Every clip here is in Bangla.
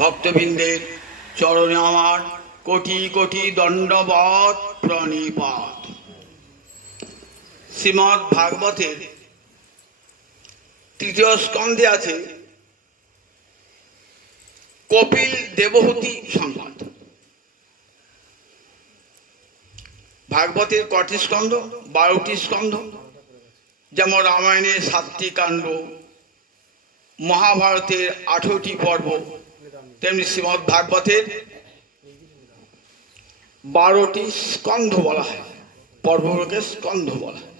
ভক্তবৃন্দের চরণে আমার কোটি কোটি দণ্ডবৎ প্রণিপাত। শ্রীমদ্ ভাগবতের তৃতীয় স্কন্ধে আছে কপিল দেবহূতি সংবাদ। ভাগবতের কটি স্কন্ধ? 12টি স্কন্ধ। যেমন রামায়ণের 7টি কাণ্ড, মহাভারতের 18টি পর্ব, তেমনি শ্রীমদ্ ভাগবতের 12টি স্কন্ধ বলা হয়, পর্বকে স্কন্ধ বলা হয়।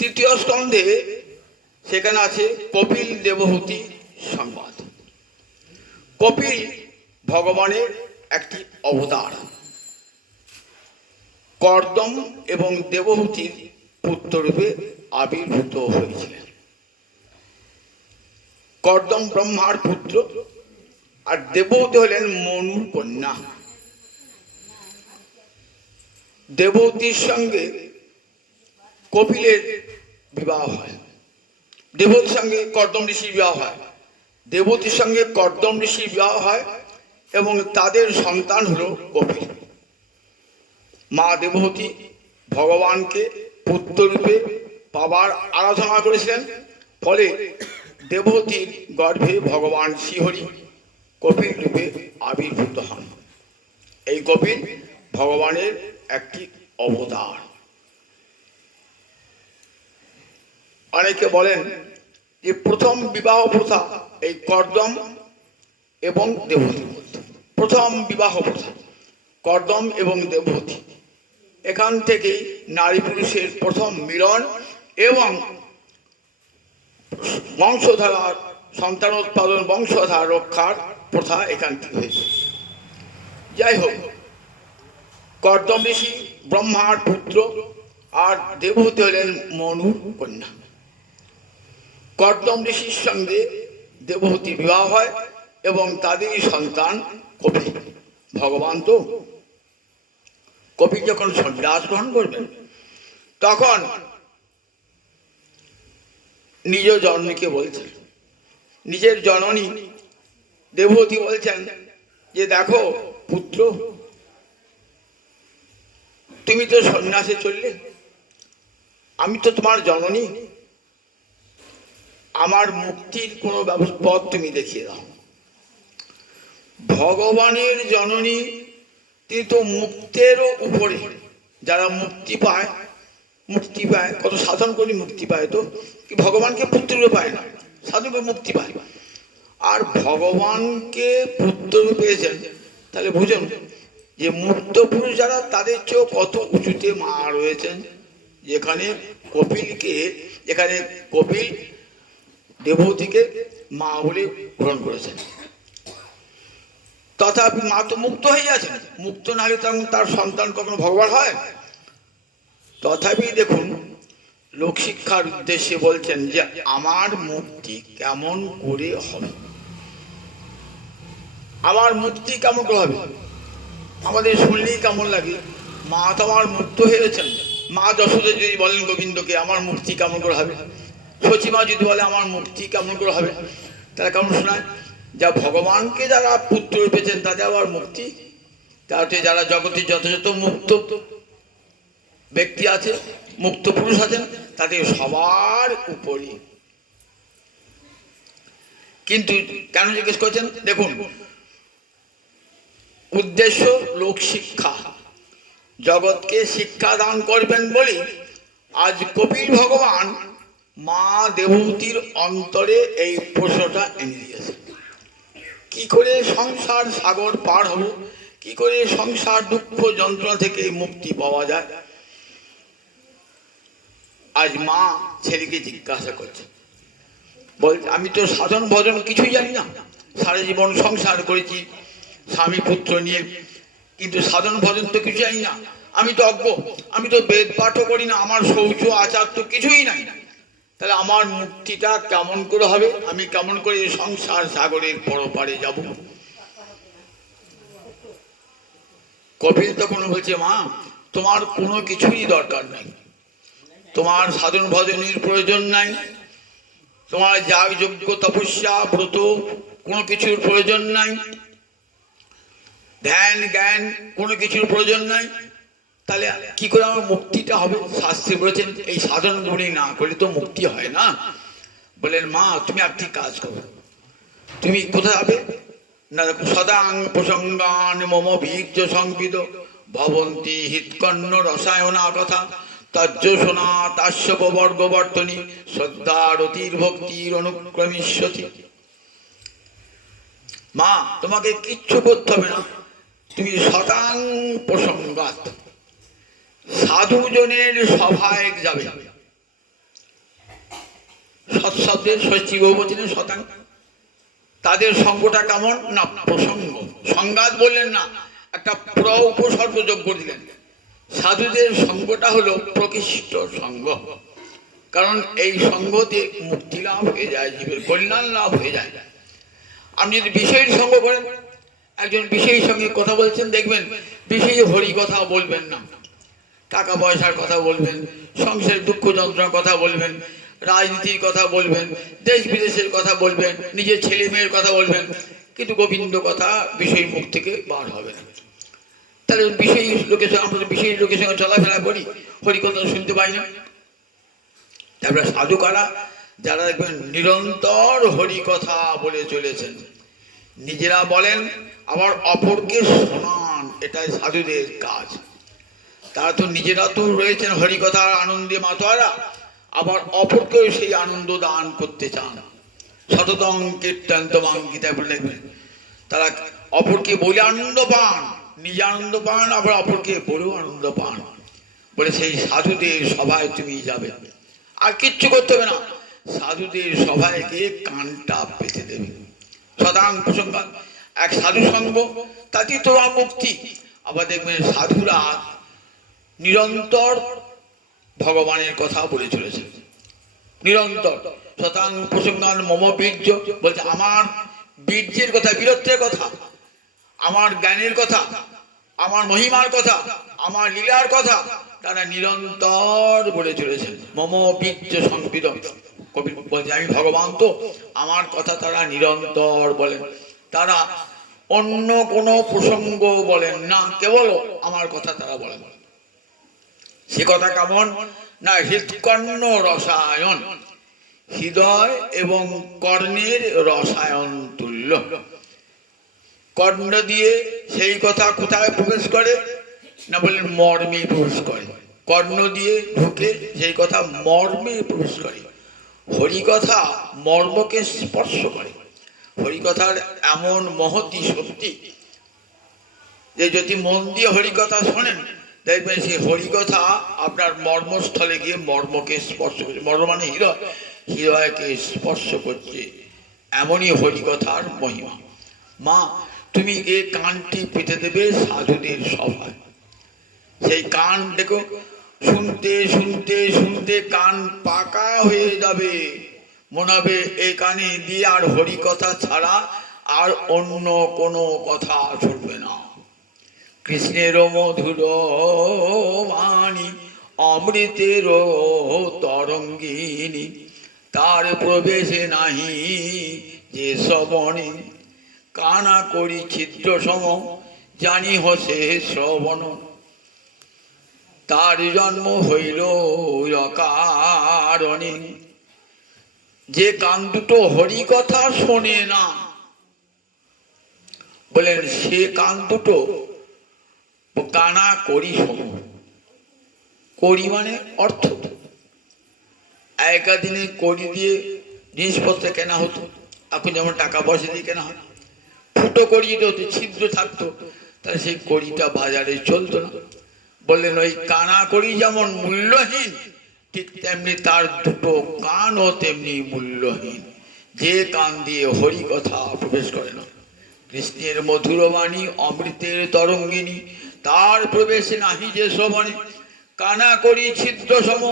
তৃতীয় স্কন্ধে সেখানে আছে কপিল দেবহূতি সংবাদ। কপিল ভগবানের একটি অবতার, কর্দম এবং দেবহূতির পুত্ররূপে আবির্ভূত হয়েছিলেন। কর্দম ব্রহ্মার পুত্র আর দেবহূতি হলেন মনুর কন্যা। দেবহূতির সঙ্গে কপিলের বিবাহ হয়, দেবহূতির সঙ্গে কর্দম ঋষির বিবাহ হয়, দেবহূতির সঙ্গে কর্দম ঋষির বিবাহ হয় এবং তাদের সন্তান হল কপিল। মা দেবহূতি ভগবানকে পুত্ররূপে পাবার আরাধনা করেছিলেন, ফলে দেবহূতির গর্ভে ভগবান শ্রীহরি কপিল রূপে আবির্ভূত হন। এই কপিল ভগবানের একটি অবতার। অনেকে বলেন যে প্রথম বিবাহ প্রথা এই কর্দম এবং দেবহূতির মধ্যে, প্রথম বিবাহ প্রথা কর্দম এবং দেবহূতি। এখান থেকেই নারী পুরুষের প্রথম মিলন এবং বংশধারার সন্তান উৎপাদন, বংশধারা রক্ষার প্রথা এখান থেকে হয়েছে। যাই হোক, কর্দম ঋষি ব্রহ্মার পুত্র আর দেবহূতি হলেন মনুর কন্যা। কর্দম ঋষির সঙ্গে দেবহূতির বিবাহ হয় এবং তাদেরই সন্তান কপিল। ভগবান তো কপিল যখন সন্ন্যাস গ্রহণ করবেন তখন নিজ জননীকে বলছেন, নিজের জননী দেবহূতি বলছেন যে দেখো পুত্র, তুমি তো সন্ন্যাসে চললে, আমি তো তোমার জননী, আমার মুক্তির কোনো পথ তুমি দেখিয়ে দাও। ভগবানের জননী তিনি তো মুক্তেরও উপরে। যারা মুক্তি পায় কত সাধন করে মুক্তি পায়, তো কি ভগবানকে পুত্ররূপে পায় না, সাধন করে মুক্তি পায়। আর ভগবানকে পুত্ররূপে পেয়েছেন, তাহলে বুঝুন যে মুক্ত পুরুষ যারা তাদের চেয়েও কত উঁচুতে মা রয়েছেন। যেখানে কপিল দেবহূতিকে মা বলে গ্রহণ করেছেন, তথাপি মা তো মুক্ত হয়ে আছেন, মুক্ত না হলে তখন তার সন্তান কখনো ভগবান হয়? তথাপি দেখুন, লোকশিক্ষার উদ্দেশ্যে বলছেন যে আমার মুক্তি কেমন করে হবে, আমার মুক্তি কেমন করে হবে? আমাদের শুনলেই কেমন লাগে, মা তো আমার মুক্ত হয়েছেন। মা যশোদা যদি বলেন গোবিন্দকে আমার মুক্তি কেমন করে হবে, সচিমা যদি বলে আমার মুক্তি কেমন করে হবে, তারা কেমন শোনায়? যা ভগবানকে যারা পুত্র পেয়েছেন তাদের আবার মুক্তি, তাতে যারা জগতে যথাযথ মুক্ত ব্যক্তি আছে, মুক্ত পুরুষ আছেন, তাদের সবার উপরই। কিন্তু কেন জিজ্ঞেস করছেন? দেখুন, উদ্দেশ্য লোক শিক্ষা, জগৎকে শিক্ষা দান করবেন বলে আজ কপিল ভগবান মা দেবহূতির অন্তরে এই প্রশ্নটা এনে দিয়েছে। কি করে সংসার সাগর পার হব, কি করে সংসার দুঃখ যন্ত্রণা থেকে মুক্তি পাওয়া যায়, আজ মা ছেলেকে জিজ্ঞাসা করছে। বলছে আমি তো সাধন ভজন কিছুই জানি না, সারা জীবন সংসার করেছি স্বামী পুত্র নিয়ে, কিন্তু সাধন ভজন তো কিছু জানি না, আমি তো অজ্ঞ, আমি তো বেদ পাঠও করি না, আমার শৌচ আচার তো কিছুই নাই, তাহলে আমার মুক্তিটা কেমন করে হবে, আমি কেমন করে সংসার সাগরের পরপারে যাব? কপিল তখন বলছে, মা তোমার কোনো কিছুই দরকার নাই, তোমার সাধন ভজনের প্রয়োজন নাই, তোমার যাগ যজ্ঞ তপস্যা ব্রত কোনো কিছুর প্রয়োজন নাই। ধ্যান জ্ঞান কোনো কিছুর প্রয়োজন নাই, তাহলে কি করে আমার মুক্তিটা হবে? শাস্ত্রে বলেছেন এই সাধনগুলি না করলে তো মুক্তি হয় না। বলেন মা তুমি একটি কাজ করো, তুমি কোথায় যাবে না, সদাং প্রসঙ্গান মম বীর্য সংবিদ ভবন্তি হিতকর্ণ রসায়না কথা তজ্জোষণা তাস্যপ বর্গবর্তনী শ্রদ্ধারতির ভক্তির অনুক্রমিষ্যতি। মা তোমাকে কিচ্ছু করতে হবে না, তুমি শতাং প্রসঙ্গাত সাধুজনের সভায় যাবে। সৎশব্দের ষষ্ঠী বহুবচনে শতাং, তাদের সঙ্গটা কেমন না প্রসঙ্গ, সংঘাত বললেন না, একটা উপসর্গ যোগ করে দিলেন। সাধুদের সঙ্গটা হলো প্রকৃষ্ট সঙ্গ, কারণ এই সঙ্গতে মুক্তি লাভ হয়ে যায়, জীবের কল্যাণ লাভ হয়ে যায়। আপনি যদি বিষয়ের সঙ্গ করেন, একজন বিষয়ের সঙ্গে কথা বলছেন, দেখবেন বিষয়ে হরি কথা বলবেন না, টাকা পয়সার কথা বলবেন, সংসারের দুঃখ যন্ত্রণার কথা বলবেন, রাজনীতির কথা বলবেন, দেশ বিদেশের কথা বলবেন, নিজের ছেলে মেয়ের কথা বলবেন, কিন্তু গোবিন্দ কথা বিষয় মুখ থেকে বার হবে না। তাহলে বিষয় লোকের সঙ্গে, আমরা বিষয় লোকের সঙ্গে চলাফেরা করি, হরি কথা শুনতে পাই না। তারপরে সাধু কারা, যারা দেখবেন নিরন্তর হরি কথা বলে চলেছেন, নিজেরা বলেন আবার অপরকে শোনান, এটাই সাধুদের কাজ। তারা তো নিজেরা তো রয়েছেন হরিকথার আনন্দে মাতোয়ারা, আবার অপরকেও সেই আনন্দ দান করতে চান। সততং কীর্তন্তমাং গীতায় বলে দেখবেন, তারা অপরকে বলে আনন্দ পান, নিজে আনন্দ পান, আবার অপরকে বলেও আনন্দ পান। বলে সেই সাধুদের সভায় তুমি যাবে, আর কিচ্ছু করতে হবে না, সাধুদের সভায় গিয়ে কানটা পেতে দেবে। শতাং প্রসঙ্গাত, এক সাধু সঙ্গ তাতেই তো মুক্তি। আবার দেখবেন সাধুরা নিরন্তর ভগবানের কথা বলে চলেছে, নিরন্তর। শতাং প্রসঙ্গান মম বীর্য, বলছে আমার বীর্যের কথা, বীরত্বের কথা, আমার জ্ঞানের কথা, আমার মহিমার কথা, আমার লীলার কথা তারা নিরন্তর বলে চলেছেন। মম বীর্য সংবিদ, কবি বলছে আমি ভগবান তো, আমার কথা তারা নিরন্তর বলেন। তারা অন্য কোনো প্রসঙ্গ বলেন না, কেবল আমার কথা তারা বলেন। সে কথা কেমন না হৃৎকর্ণ রসায়ন, হৃদয় এবং কর্ণের রসায়ন তুল্য। কর্ণ দিয়ে সেই কথা কোথায় প্রবেশ করে না, বলেন মর্মে প্রবেশ করে। কর্ণ দিয়ে ঢুকে সেই কথা মর্মে প্রবেশ করে। হরিকথা মর্মকে স্পর্শ করে। হরিকথার এমন মহতি শক্তি যে যদি মন দিয়ে হরিকথা শোনেন, দেখবেন সেই হরিকথা আপনার মর্মস্থলে গিয়ে মর্মকে স্পর্শ করছে। মর্ম মানে হৃদয়, হৃদয়কে স্পর্শ করছে, এমনই হরিকথার মহিমা। মা তুমি এ কানটি পেতে দেবে সাধুদের সভায়। সেই কান দেখো, শুনতে শুনতে শুনতে কান পাকা হয়ে যাবে, মনে হবে এই কানে দিয়ে আর হরিকথা ছাড়া আর অন্য কোনো কথা শুনবে না। কৃষ্ণের মধুর বাণী অমৃতের তরঙ্গিনী, তার প্রবেশে নাহি যে শ্রবণে, কানা করি ছিদ্র সম জানি হসে শ্রবণ, তার জন্ম হইল অকারণে। যে কান দুটো হরি কথা শোনে না, বলেন সে কান দুটো কানা করি সম। করি মানে অর্থ। আগেকার দিনে করি দিয়ে জিনিসপত্র কেনা হতো, এখন যেমন টাকা পয়সা দিয়ে কেনা হয়। ফুটো করি যদি হতো, ছিদ্র থাকতো, তাহলে সেই কড়িটা বাজারে চলতো না। বললেন ওই কানা করি যেমন মূল্যহীন, ঠিক তেমনি তার দুটো কানও তেমনি মূল্যহীন, যে কান দিয়ে হরি কথা প্রবেশ করে না। কৃষ্ণের মধুর বাণী অমৃতের তরঙ্গিনী, তার প্রবেশে নাহি যে শ্রবণে, কানা করি ছিদ্র সম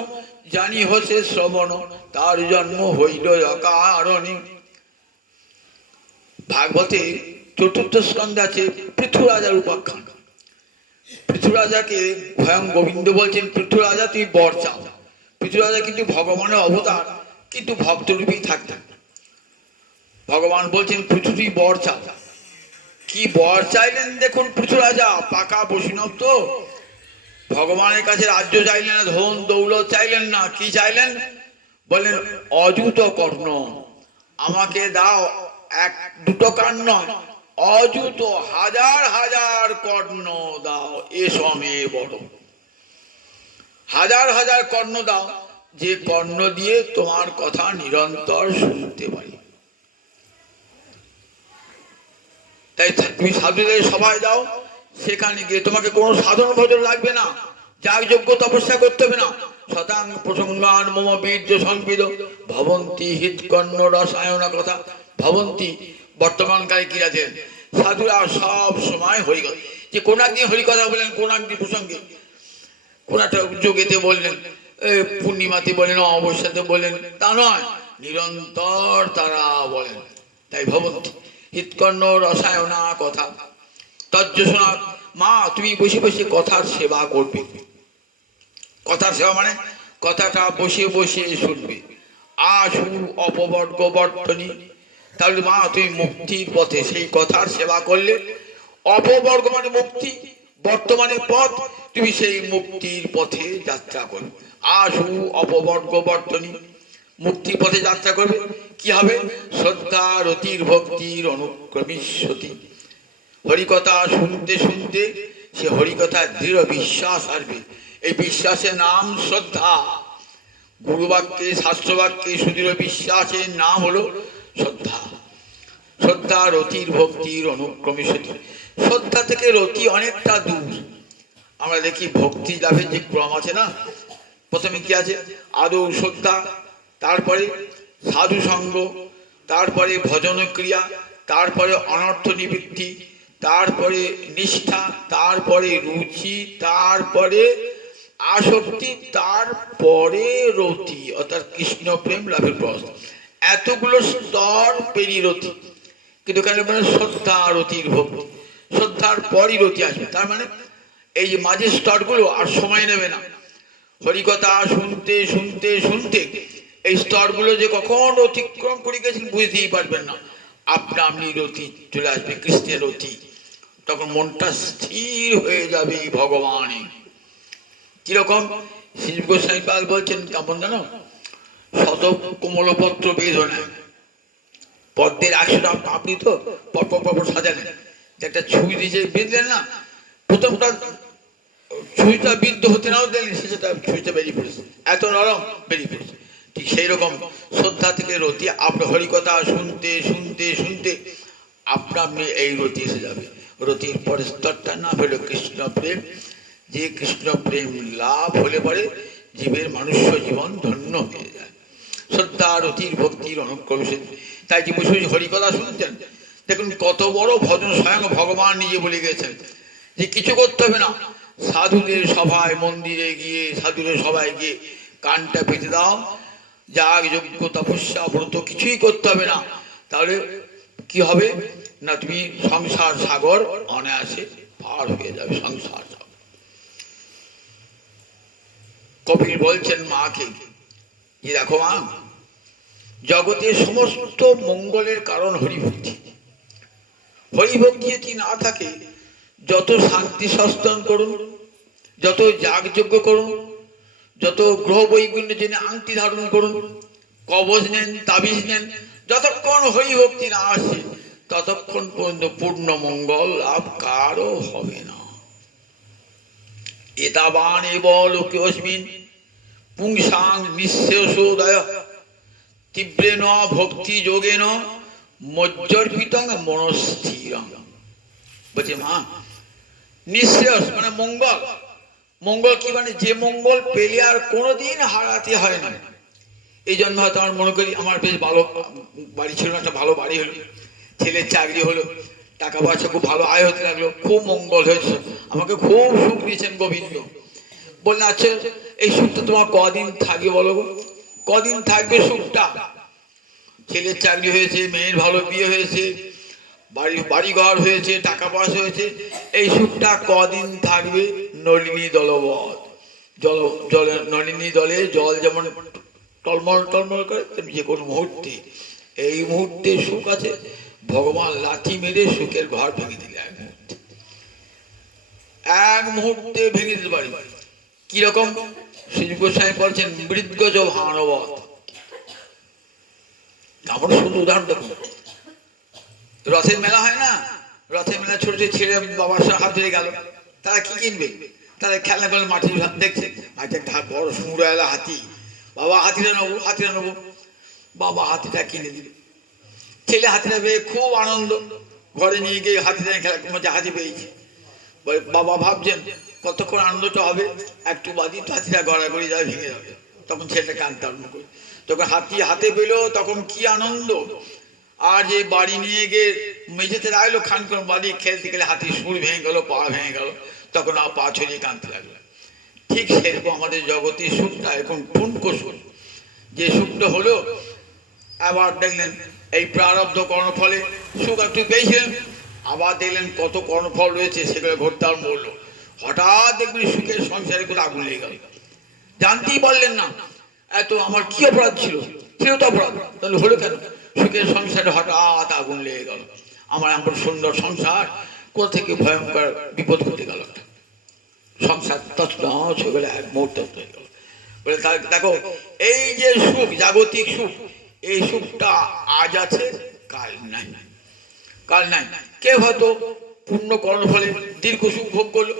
জানি হসে শ্রবণ, তার জন্ম হইল অকারণে। ভাগবতে চতুর্থ স্কন্ধে আছে পৃথুরাজার উপাখ্যান। পৃথুরাজাকে স্বয়ং গোবিন্দ বলছেন, পৃথুরাজা তুই বর চাও। পৃথুরাজা কিন্তু ভগবানের অবতার, কিন্তু ভক্তরূপী থাকতেন। ভগবান বলছেন পৃথু তুই বর চাও। কি বর চাইলেন দেখুন পৃথু রাজা, পাকা বৈষ্ণব তো, ভগবানের কাছে রাজ্য চাইলেন না, ধন দৌলত চাইলেন না, কি চাইলেন? বলেন অযুত কর্ণ আমাকে দাও, এক দুটো কান নয়, অযুত হাজার হাজার কর্ণ দাও, এ সমে বড় হাজার হাজার কর্ণ দাও, যে কর্ণ দিয়ে তোমার কথা নিরন্তর শুনতে পারি। তাই তুমি সাধুদের সভায় যাও, সেখানে গিয়ে তোমাকে কোনো সাধন ভজন লাগবে না, যাগযজ্ঞ তপস্যা করতে হবে না। শতাং প্রসঙ্গান মম বীর্য সংবিদ ভবন্তি হিতকর্ণ রসায়ন কথা। ভবন্তি বর্তমানকালে কি আছে, সাধুরা সব সময় হরিকথা, যে কোন একদিন হরিকথা বলেন, কোন একদিন প্রসঙ্গে, কোন একটা যোগেতে বললেন, পূর্ণিমাতে বলেন, অমাবস্যাতে বলেন, তা নয়, নিরন্তর তারা বলেন। তাই ভবন্তি হিতকর্ণ রসায়না কথা। তজ্জোষণা মা তুমি বসে বসে কথার সেবা করবে। কথার সেবা মানে কথাটা বসে বসে শুনবে। আশু অপবর্গ বর্তনী, তাহলে মা তুমি মুক্তির পথে সেই কথার সেবা করলে, অপবর্গ মানে মুক্তি, বর্তমানে পথ, তুমি সেই মুক্তির পথে যাত্রা করবে। আশু অপবর্গ বর্তনী, মুক্তির পথে যাত্রা করবে। কি হবে? শ্রদ্ধা রতির ভক্তির অনুক্রমিষ্যতি। হরিকথা শুনতে শুনতে সে হরিকথার দৃঢ় বিশ্বাস আসবে। এই বিশ্বাসের নাম শ্রদ্ধা। গুরুবাক্যে শাস্ত্রবাক্যে সুদৃঢ় বিশ্বাসের নাম হলো শ্রদ্ধা। শ্রদ্ধা রতির ভক্তির অনুক্রমিষ্যতি। শ্রদ্ধা থেকে রতি অনেকটা দূর। আমরা দেখি ভক্তি লাভের যে ক্রম আছে না, প্রথমে কি আছে? আদৌ শ্রদ্ধা, তারপরে সাধু সঙ্গ, তারপরে ভজন ক্রিয়া, তারপরে অনর্থ নিবৃত্তি, তারপরে নিষ্ঠা, তারপরে রুচি, তারপরে আসক্তি, তারপরে রতি অর্থাৎ কৃষ্ণ প্রেম লাভের প্রস্তাব। এতগুলো স্তর পেরিয়ে রতি, কিন্তু কেন মানে শ্রদ্ধা রতির ভক্তি, শ্রদ্ধার পরই রতি আসবে। তার মানে এই মাঝের স্তরগুলো আর সময় নেবে না। হরিকথা শুনতে শুনতে শুনতে এই স্তরগুলো যে কখন অতিক্রম করে গেছেন বুঝতেই পারবেন না। আপনা আপনি রতি চলে আসবে, কৃষ্ণের রতি। তখন মনটা স্থির হয়ে যাবে ভগবানে। কিরকম? শ্রী গোস্বামী পাল বলছেন কেমন জানো? শত কোমলপত্র বেদনায়, পদ্মের 100টা পাপড়ি তো পরপর পরপর সাজালেন, একটা ছুঁই দিয়ে বেঁধলেন না, প্রথমটা ছুঁইটা বিদ্ধ হতে নাও দিলেন, সেটা ছুঁইটা বেরিয়ে পড়েছে, এত নরম বেরিয়ে পড়েছে। ঠিক সেই রকম শ্রদ্ধা থেকে রতি, আপনার হরিকথা শুনতে শুনতে শুনতে আপনা আপনি এই রতি এসে যাবে। রতির পরের স্তরটার নাম হলো কৃষ্ণ প্রেম। যে কৃষ্ণ প্রেম লাভ হলে পরে জীবের মনুষ্য জীবন ধন্য হয়ে যায়। শ্রদ্ধা রতির ভক্তির অনুক্রমে। তাই যে বসে বসে হরিকথা শুনছেন, দেখুন কত বড় ভজন, স্বয়ং ভগবান নিজে বলে গেছেন যে কিছু করতে হবে না, সাধুদের সভায় মন্দিরে গিয়ে, সাধুদের সভায় গিয়ে কানটা পেতে দাও, যাগ যজ্ঞ তপস্যা ব্রত কিছুই করতে হবে না। তাহলে কি হবে না, তুমি সংসার সাগর অনায়াসে পার হয়ে যাবে। সংসার সাগর। কপিল বলছেন মাকে যে দেখো মা, জগতের সমস্ত মঙ্গলের কারণ হরিভক্তি। হরিভক্তি যদি না থাকে, যত শান্তি সস্তন করুন, যত যাগযজ্ঞ করুন, যত গ্রহ বৈগুণ্য জেনে আংটি ধারণ করুন, কবচ নেন, তাবিজ নেন, যতক্ষণ হরিভক্তি না আসে ততক্ষণ পর্যন্ত পূর্ণ মঙ্গল লাভ কারও হবে না। এতাবান এব লোকে অস্মিন পুংসাং নিঃশেষোদয় তীব্রেণ ভক্তি যোগেন মজ্জর্পিতং মনস্থিরং। বলছে মা, নিঃশেষ মানে মঙ্গল। মঙ্গল কি মানে যে মঙ্গল পেলে আর কোনোদিন হারাতে হয় না। এই জন্য হয়তো আমার মনে করি, আমার বেশ ভালো বাড়ি ছিল, একটা ভালো বাড়ি হলো, ছেলের চাকরি হলো, টাকা পয়সা খুব ভালো আয় হতে লাগলো, খুব মঙ্গল হয়েছে, আমাকে খুব সুখ দিয়েছেন গোবিন্দ। বললেন আচ্ছা এই সুখটা তোমার কদিন থাকবে বলো? কদিন থাকবে সুখটা? ছেলের চাকরি হয়েছে, মেয়ের ভালো বিয়ে হয়েছে, বাড়িঘর হয়েছে, টাকা পয়সা হয়েছে, এই সুখটা কদিন থাকবে? নলিনী দলবৎ। নলিনী দলে জল যেমন টলমল টলমল করে, তেমনি যে কোনো মুহূর্তে, এই মুহূর্তে সুখ আছে, ভগবান লাথি মেরে সুখের ঘর ভেঙে দিলে এক মুহূর্তে ভেঙে দিতে পারি। কিরকম? শ্রী গোস্বামী বলছেন মৃদ্গজ ভানবত। আমার শুধু উদাহরণ দেখুন, রথের মেলা হয় না, রথের মেলা ছোট ছোট ছেলে বাবার সাথে হাত ধরে গেল, তারা কি কিনবে? তারা খেলনা করে মাটির দেখছে একটা বড় সুরেলা হাতি, বাবা হাতিটা নেবো, হাতিটা নেবো, বাবা হাতিটা কিনে দিল। ছেলে হাতিটা পেয়ে খুব আনন্দ, ঘরে নিয়ে গিয়ে হাতিটা খেলা মধ্যে হাতি পেয়েছে। বাবা ভাবছেন কতক্ষণ আনন্দটা হবে, একটু বাদি তো হাতিটা গড়াগড়ি যাবে, ভেঙে যাবে। তখন ছেলেটা কাঁদতে আরম্ভ করে, তখন হাতি হাতে পেলো, তখন কি আনন্দ। আর যে বাড়ি নিয়ে গিয়ে মেঝেতে রাখলো, খান করে বাড়ি খেলতে গেলে হাতির সুর ভেঙে গেল, পা ভেঙে গেল, তখন আর পা ছড়িয়ে কাঁদতে লাগলো। ঠিক সেরকম আমাদের জগতের সুখটা এখন ঠুনকো সুখ, যে সুখটা হলো আবার দেখলেন এই প্রারব্ধ কর্মফলে সুখ একটু পেয়েছিলেন, আবার দেখলেন কত কর্মফল রয়েছে, সেগুলো ঘটতে আরম্ভ হলো। হঠাৎ দেখবেন সুখের সংসারে করে আগুন লেগে গেল, জানতেই পারলেন না এত আমার কি অপরাধ ছিল, ছিল তো অপরাধ, তাহলে হলো কেন? সুখের সংসারে হঠাৎ আগুন লেগে গেল, আমার এমন সুন্দর সংসার কোথা থেকে ভয়ঙ্কর বিপদ ঘটে গেল, সংসার তৎক্ষণাৎ হয়ে গেল, এক মুহূর্তে হয়ে গেল। বলে দেখো এই যে সুখ, জাগতিক সুখ, এই সুখটা আজ আছে, কাল নাই, কাল নাই। কে হয়তো পূর্ণ কর্মফলে দীর্ঘ সুখ ভোগ করলো,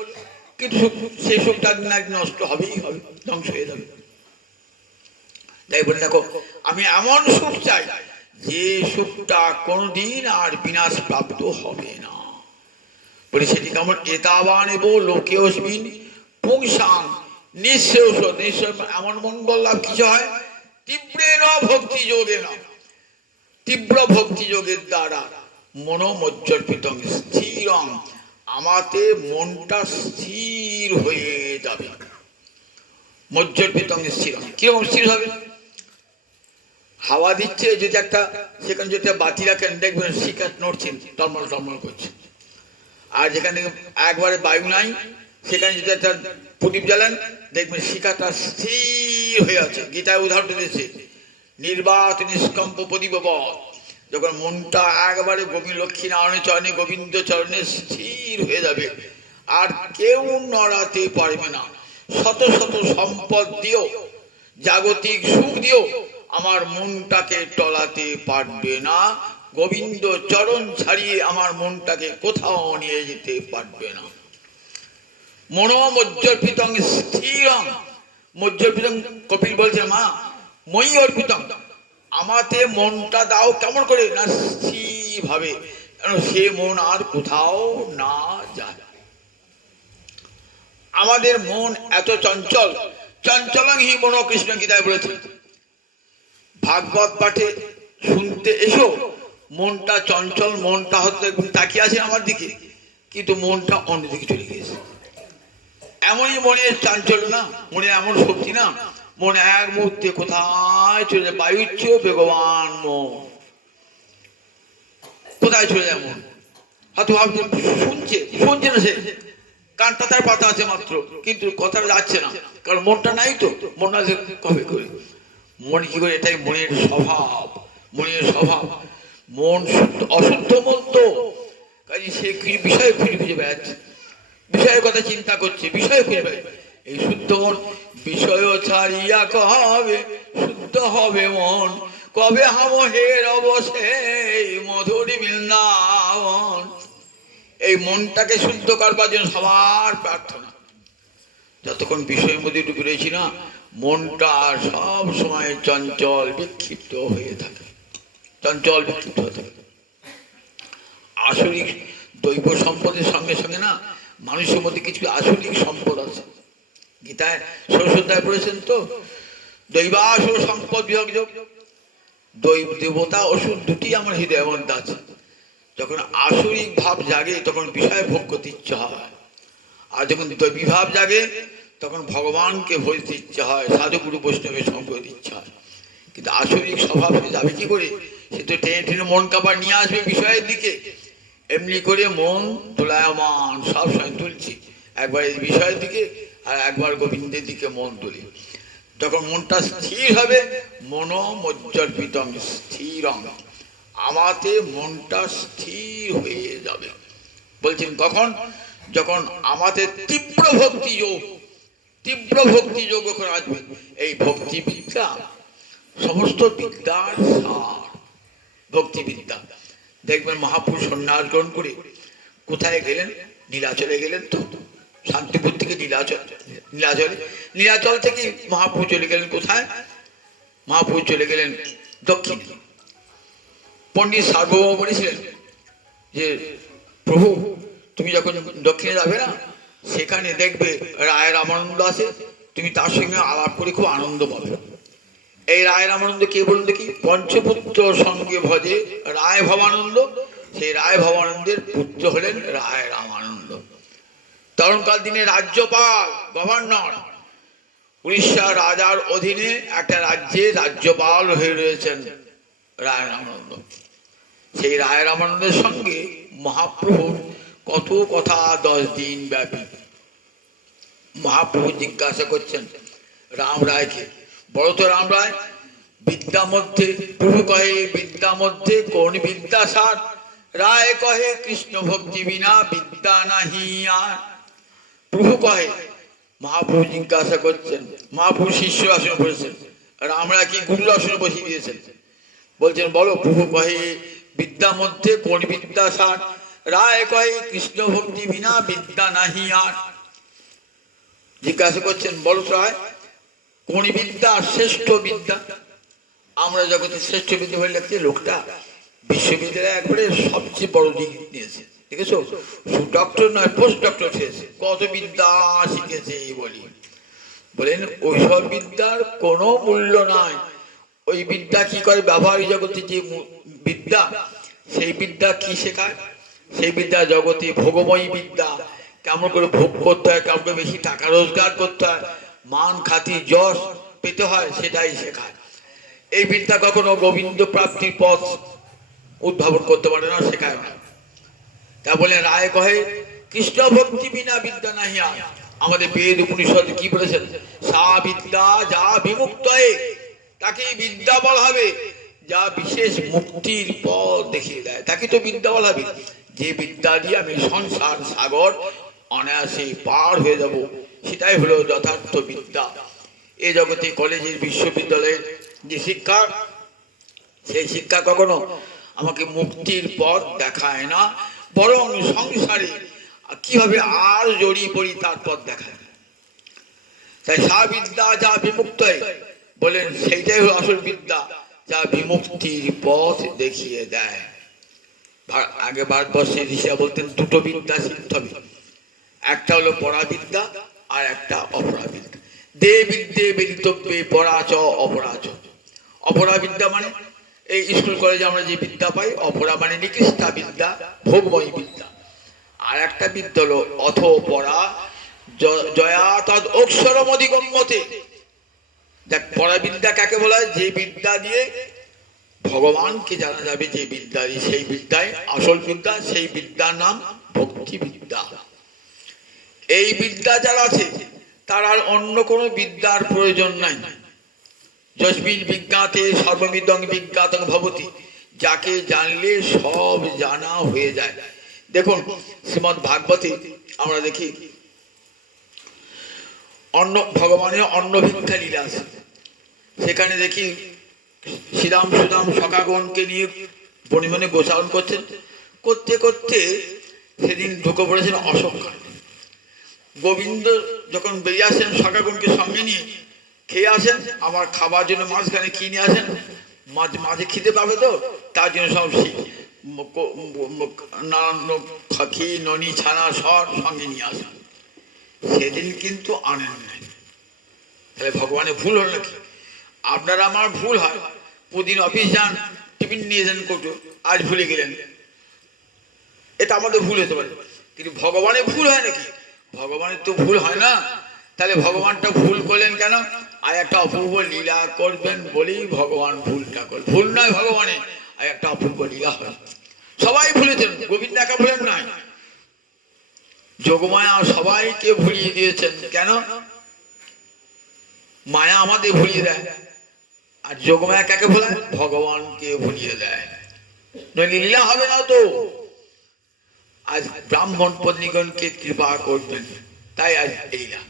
কিন্তু সেই সুখটা নষ্ট হবেই হবে, ধ্বংস হয়ে যাবে। তাই বলে দেখো আমি এমন সুখ চাই যে সুখটা কোনোদিন আর বিনাশ প্রাপ্ত হবে না। বলে সেটি কেমন? এতাবান এব লোকে অস্মিন পুংসাং নিঃশেষ, এমন মঙ্গল লাভ কিছু হয় তীব্রেণ ভক্তি যোগে না, তীব্র ভক্তি যোগের দ্বারা মনোমজ্জর্পিতং স্থিরং, আমাতে মনটা স্থির হয়ে যাবে। মজ্জর্পিতং স্থিরং, কিরকম স্থির হবে? হাওয়া দিচ্ছে যদি একটা, সেখানে যদি বাতি রাখেন দেখবেন শিখা নড়ছেন, টলমল টলমল করছে। আর যেখানে একবারে বায়ু নাই, সেখানে যদি একটা প্রদীপ জ্বালেন দেখবেন শিখাটা স্থির হয়ে আছে। গীতায় উদাহরণ দিয়েছে নির্বাত নিষ্কম্প প্রদীপবৎ। যখন মনটা একবারে গোবিন্দ লক্ষ্মীনারায়ণের চরণে, গোবিন্দ চরণে স্থির হয়ে যাবে, আর কেউ নড়াতে পারবে না। শত শত সম্পদ দিও, জাগতিক সুখ দিও, আমার মনটাকে টলাতে পারবে না। গোবিন্দ চরণ ছাড়িয়ে আমার মনটাকে কোথাও নিয়ে যেতে পারবে না। মনোমজ্জর্পিতং স্থিরং, মজ্জর্পিতং কপিল বলছে মা মই অর্পিতং, আমাতে মনটা দাও কেমন করে? না স্থির ভাবে, সে মন আর কোথাও না যায়। আমাদের মন এত চঞ্চল, চঞ্চলং হি মনো, কৃষ্ণ গীতায় বলেছে। ভাগবত পাঠে শুনতে এসো, মনটা চঞ্চল, মনটা হয়তো তাকিয়ে আছে আমার দিকে, কিন্তু মনটা অন্যদিকে চলে গিয়েছে। এমনই মনের চাঞ্চল্য না, মনে এমন শক্তি না, মন এক মুহূর্তে কোথায় চলে যায়। বায়ুচ্য ভগবান মন কোথায় চলে যায় মন? হয়তো ভাবছে শুনছে না, সে কানটা তার পাতা আছে মাত্র, কিন্তু কথা যাচ্ছে না, কারণ মনটা নাই তো। মন আছে কবে করে? মন কি করে? এটাই মনের স্বভাব, মনের স্বভাব। মন অশুদ্ধ মন তো, কাজে সে বিষয় খুঁজে খুঁজে বেড়াচ্ছে, বিষয়ের কথা চিন্তা করছে, বিষয় খুঁজে বেড়াচ্ছে। এই শুদ্ধ মন বিষয় ছাড়িয়া কবে শুদ্ধ হবে মন, কবে হাম হের অবশ্যে মধুর বৃন্দাবন। এই মনটাকে শুদ্ধ করবার জন্য সবার প্রার্থনা। যতক্ষণ বিষয়ের মধ্যে ডুবে রয়েছি না, মনটা সব সময় চঞ্চল বিক্ষিপ্ত হয়ে থাকে, চঞ্চল বিক্ষিপ্ত হয়ে থাকে। আসরিক দৈব সম্পদের সঙ্গে সঙ্গে না মানুষের মধ্যে কিছু আসরিক সম্পদ আছে। গীতায় ষোড়শোধ্যায় পড়েছেন তো, দৈবাসুর সম্পদ বিভাগ যোগ। দৈব দেবতা অসুর দুটি আমার হৃদয়ের মধ্যে আছে। যখন আসরিক ভাব জাগে তখন বিষয় ভোগ করতে ইচ্ছা হয়, আর যখন দৈবীভাব জাগে তখন ভগবানকে ভজতে ইচ্ছা হয়, সাধুগুরু বৈষ্ণবের সঙ্গ করতে ইচ্ছা হয়। কিন্তু আসরিক স্বভাব যাবে কি করে? সে তো টেনে টেনে মন কাবার নিয়ে আসবে বিষয়ের দিকে। এমনি করে মন দোলায়মান, সবসময় তুলছি, একবার এই বিষয়ের দিকে আর একবার গোবিন্দের দিকে মন তুলি। যখন মনটা স্থির হবে, মনোমজ্জর্পিতং স্থিরং, আমাতে মনটা স্থির হয়ে যাবে। বলছেন কখন? যখন আমাদের তীব্র ভক্তি যোগ করে আসবে। এই ভক্তি বিদ্যা সমস্ত বিদ্যার সার, ভক্তি বিদ্যা। দেখবেন মহাপুরুষ সন্ন্যাস গ্রহণ করে কোথায় গেলেন? নীলাচলে গেলেন। তো শান্তিপুর থেকে নীলাচল থেকে মহাপুরুষ চলে গেলেন কোথায়? মহাপুরুষ চলে গেলেন দক্ষিণ। পণ্ডিত সার্বভৌম বলেছিলেন যে প্রভু তুমি যখন দক্ষিণে যাবে না, সেখানে দেখবে রায় রামানন্দ আছে, তুমি তার সঙ্গে আলাপ করে খুব আনন্দ পাবে। এই রায় রামানন্দ কে বলুন দেখি? পঞ্চপুত্র সঙ্গে ভজে রায় ভবানন্দ। সেই রায় ভবানন্দের পুত্র হলেন রায় রামানন্দ। তখনকার দিনে রাজ্যপাল, গভর্নর, উড়িষ্যা রাজার অধীনে একটা রাজ্যে রাজ্যপাল হয়ে রয়েছেন রায় রামানন্দ। সেই রায় রামানন্দের সঙ্গে মহাপ্রভুর কত কথা 10 দিন ব্যাপী। মহাপ্রভু জিজ্ঞাসা করছেন রাম রায়কে, বড় তো রাম রায়, বিদ্যা মধ্যে, প্রভু কহে বিদ্যা মধ্যে কোন বিদ্যা সার? রায় কহে কৃষ্ণ ভক্তি বিনা বিদ্যা নাহি আর। প্রভু কহে, মহাপ্রভু জিজ্ঞাসা করছেন, মহাপ্রভু শিষ্য আসনে বসেছেন, রাম রায় কি গুরু আসনে বসিয়ে দিয়েছেন। বলছেন বলো, প্রভু কহে বিদ্যা মধ্যে কোন বিদ্যা সার? রায় কহে কৃষ্ণ ভক্তি বিনা বিদ্যা নাহি আর। জিজ্ঞাসা করছেন বলো রায়, কোন বিদ্যা শ্রেষ্ঠ বিদ্যা? আমরা জগতের শ্রেষ্ঠ বিদ্যা বলে লিখছে লোকটা বিশ্ববিদ্যালয়ে একবারে সবচেয়ে বড় ডিগ্রি নিয়েছে, ঠিক আছে? ডক্টর নয়, পোস্ট ডক্টর হয়েছে, কত বিদ্যা শিখেছে বলি। বলেন ওইসব বিদ্যার কোনো মূল্য নাই। ওই বিদ্যা কি করে? ব্যবহারিক জগতে যে বিদ্যা, সেই বিদ্যা কি শেখায়? সেই বিদ্যা জগতে ভোগময়ী বিদ্যা, কেমন করে ভোগ করতে হয়, কেমন করে বেশি টাকা রোজগার করতে হয়, মান খ্যাতি যশ পেতে হয়, সেটাই শেখায়। এই বিদ্যা কখনো গোবিন্দ প্রাপ্তির পথ উদ্ভাবন করতে পারে না, শেখায় না। তা বলে রায় কহে কৃষ্ণ ভক্তি বিনা বিদ্যা নাহি আর। আমাদের বেদ উপনিষদ কি বলেছেন? সা বিদ্যা যা বিমুক্ত, তাকে বিদ্যা বলা হবে যা বিশেষ মুক্তির পথ দেখিয়ে দেয়, তাকে তো বিদ্যা বলা হবে। যে বিদ্যা দিয়ে আমি সংসার সাগর অনায়াসে পার হয়ে যাব, সেটাই হলো যথার্থ বিদ্যা। এ জগতে কলেজের, বিশ্ববিদ্যালয়ের যে শিক্ষা, সেই শিক্ষা কখনো আমাকে মুক্তির পথ দেখায় না, বরং সংসারে কিভাবে আর জড়িয়ে পড়ি তার পথ দেখায়। তাই সা বিদ্যা যা বিমুক্ত, বলেন সেইটাই হলো আসল বিদ্যা, যা বিমুক্তির পথ দেখিয়ে দেয়। আগে ভারতবর্ষের ঋষিরা বলতেন দুটো বিদ্যা শিখতে হবে, একটা হলো পরাবিদ্যা আর একটা অপরাবিদ্যা। দে বিদ্যে বেদিতব্যে পরাচ অপরাচ। অপরাবিদ্যা মানে এই স্কুল কলেজে আমরা যে বিদ্যা পাই, অপরা মানে নিকৃষ্টা বিদ্যা, ভোগময়ী বিদ্যা। আর একটা বিদ্যা হলো অথ পরা জয়া তদ অক্ষরম অধিগম্যতে। দেখ, পরাবিদ্যা কাকে বলা হয়? যে বিদ্যা দিয়ে ভগবানকে জানা যাবে, যে বিদ্যা দিয়ে, সেই বিদ্যায় আসল বিদ্যা, সেই বিদ্যার নাম ভক্তি বিদ্যা। এই বিদ্যা যারা আছে তার আর অন্য কোনো বিদ্যার প্রয়োজন নাই। যস্মিন বিজ্ঞাতে সর্বমিদং বিজ্ঞাতং ভবতি, যাকে জানলে সব জানা হয়ে যায়। দেখুন শ্রীমদ্ ভাগবতে আমরা দেখি অন্ন, ভগবানের অন্ন ভিক্ষা লীলা আছে। সেখানে দেখি শ্রীরাম সুদাম সখাগণকে নিয়ে বনে বনে গোচারণ করছেন, করতে করতে সেদিন ঢুকে পড়েছেন অশোক কাণ্ডে। গোবিন্দ যখন বেরিয়ে আসেন সখাগণকে সঙ্গে নিয়ে, খেয়ে আসেন, আমার খাবার জন্য মাঝখানে কি নিয়ে আসেন, মাঝে খিদে পাবে তো, তার জন্য সব নানান খাকি ননি ছানা সব সঙ্গে নিয়ে আসেন। সেদিন কিন্তু আনেন নাই। তাহলে ভগবানের ভুল হল নাকি? আপনারা আমার ভুল হয়, প্রতিদিন অফিস যান, টিফিন নিয়ে যান কৌটো, আজ ভুলে গেলেন, এটা আমাদের ভুল হতে পারে, কিন্তু ভগবানের ভুল হয় নাকি? ভগবানের তো ভুল হয় না। তাহলে ভগবানটা ভুল করলেন কেন? আর একটা অপূর্ব লীলা করবেন বলেই ভগবান ভুলটা করলেন। ভুল নয় ভগবানে, আর একটা অপূর্ব লীলা হয়। সবাই ভুলেছেন, গোবিন্দ একা ভুলেন নাই, যোগমায়া সবাইকে ভুলিয়ে দিয়েছেন। কেন? মায়া আমাদের ভুলিয়ে দেয়, আর যোগমায়া কাকে ভোলায়? ভগবানকে ভুলিয়ে দেয়। নইলে লীলা হবে না তো। আজ ব্রাহ্মণ পত্নীগণকে কৃপা করবেন, তাই আজ লীলা।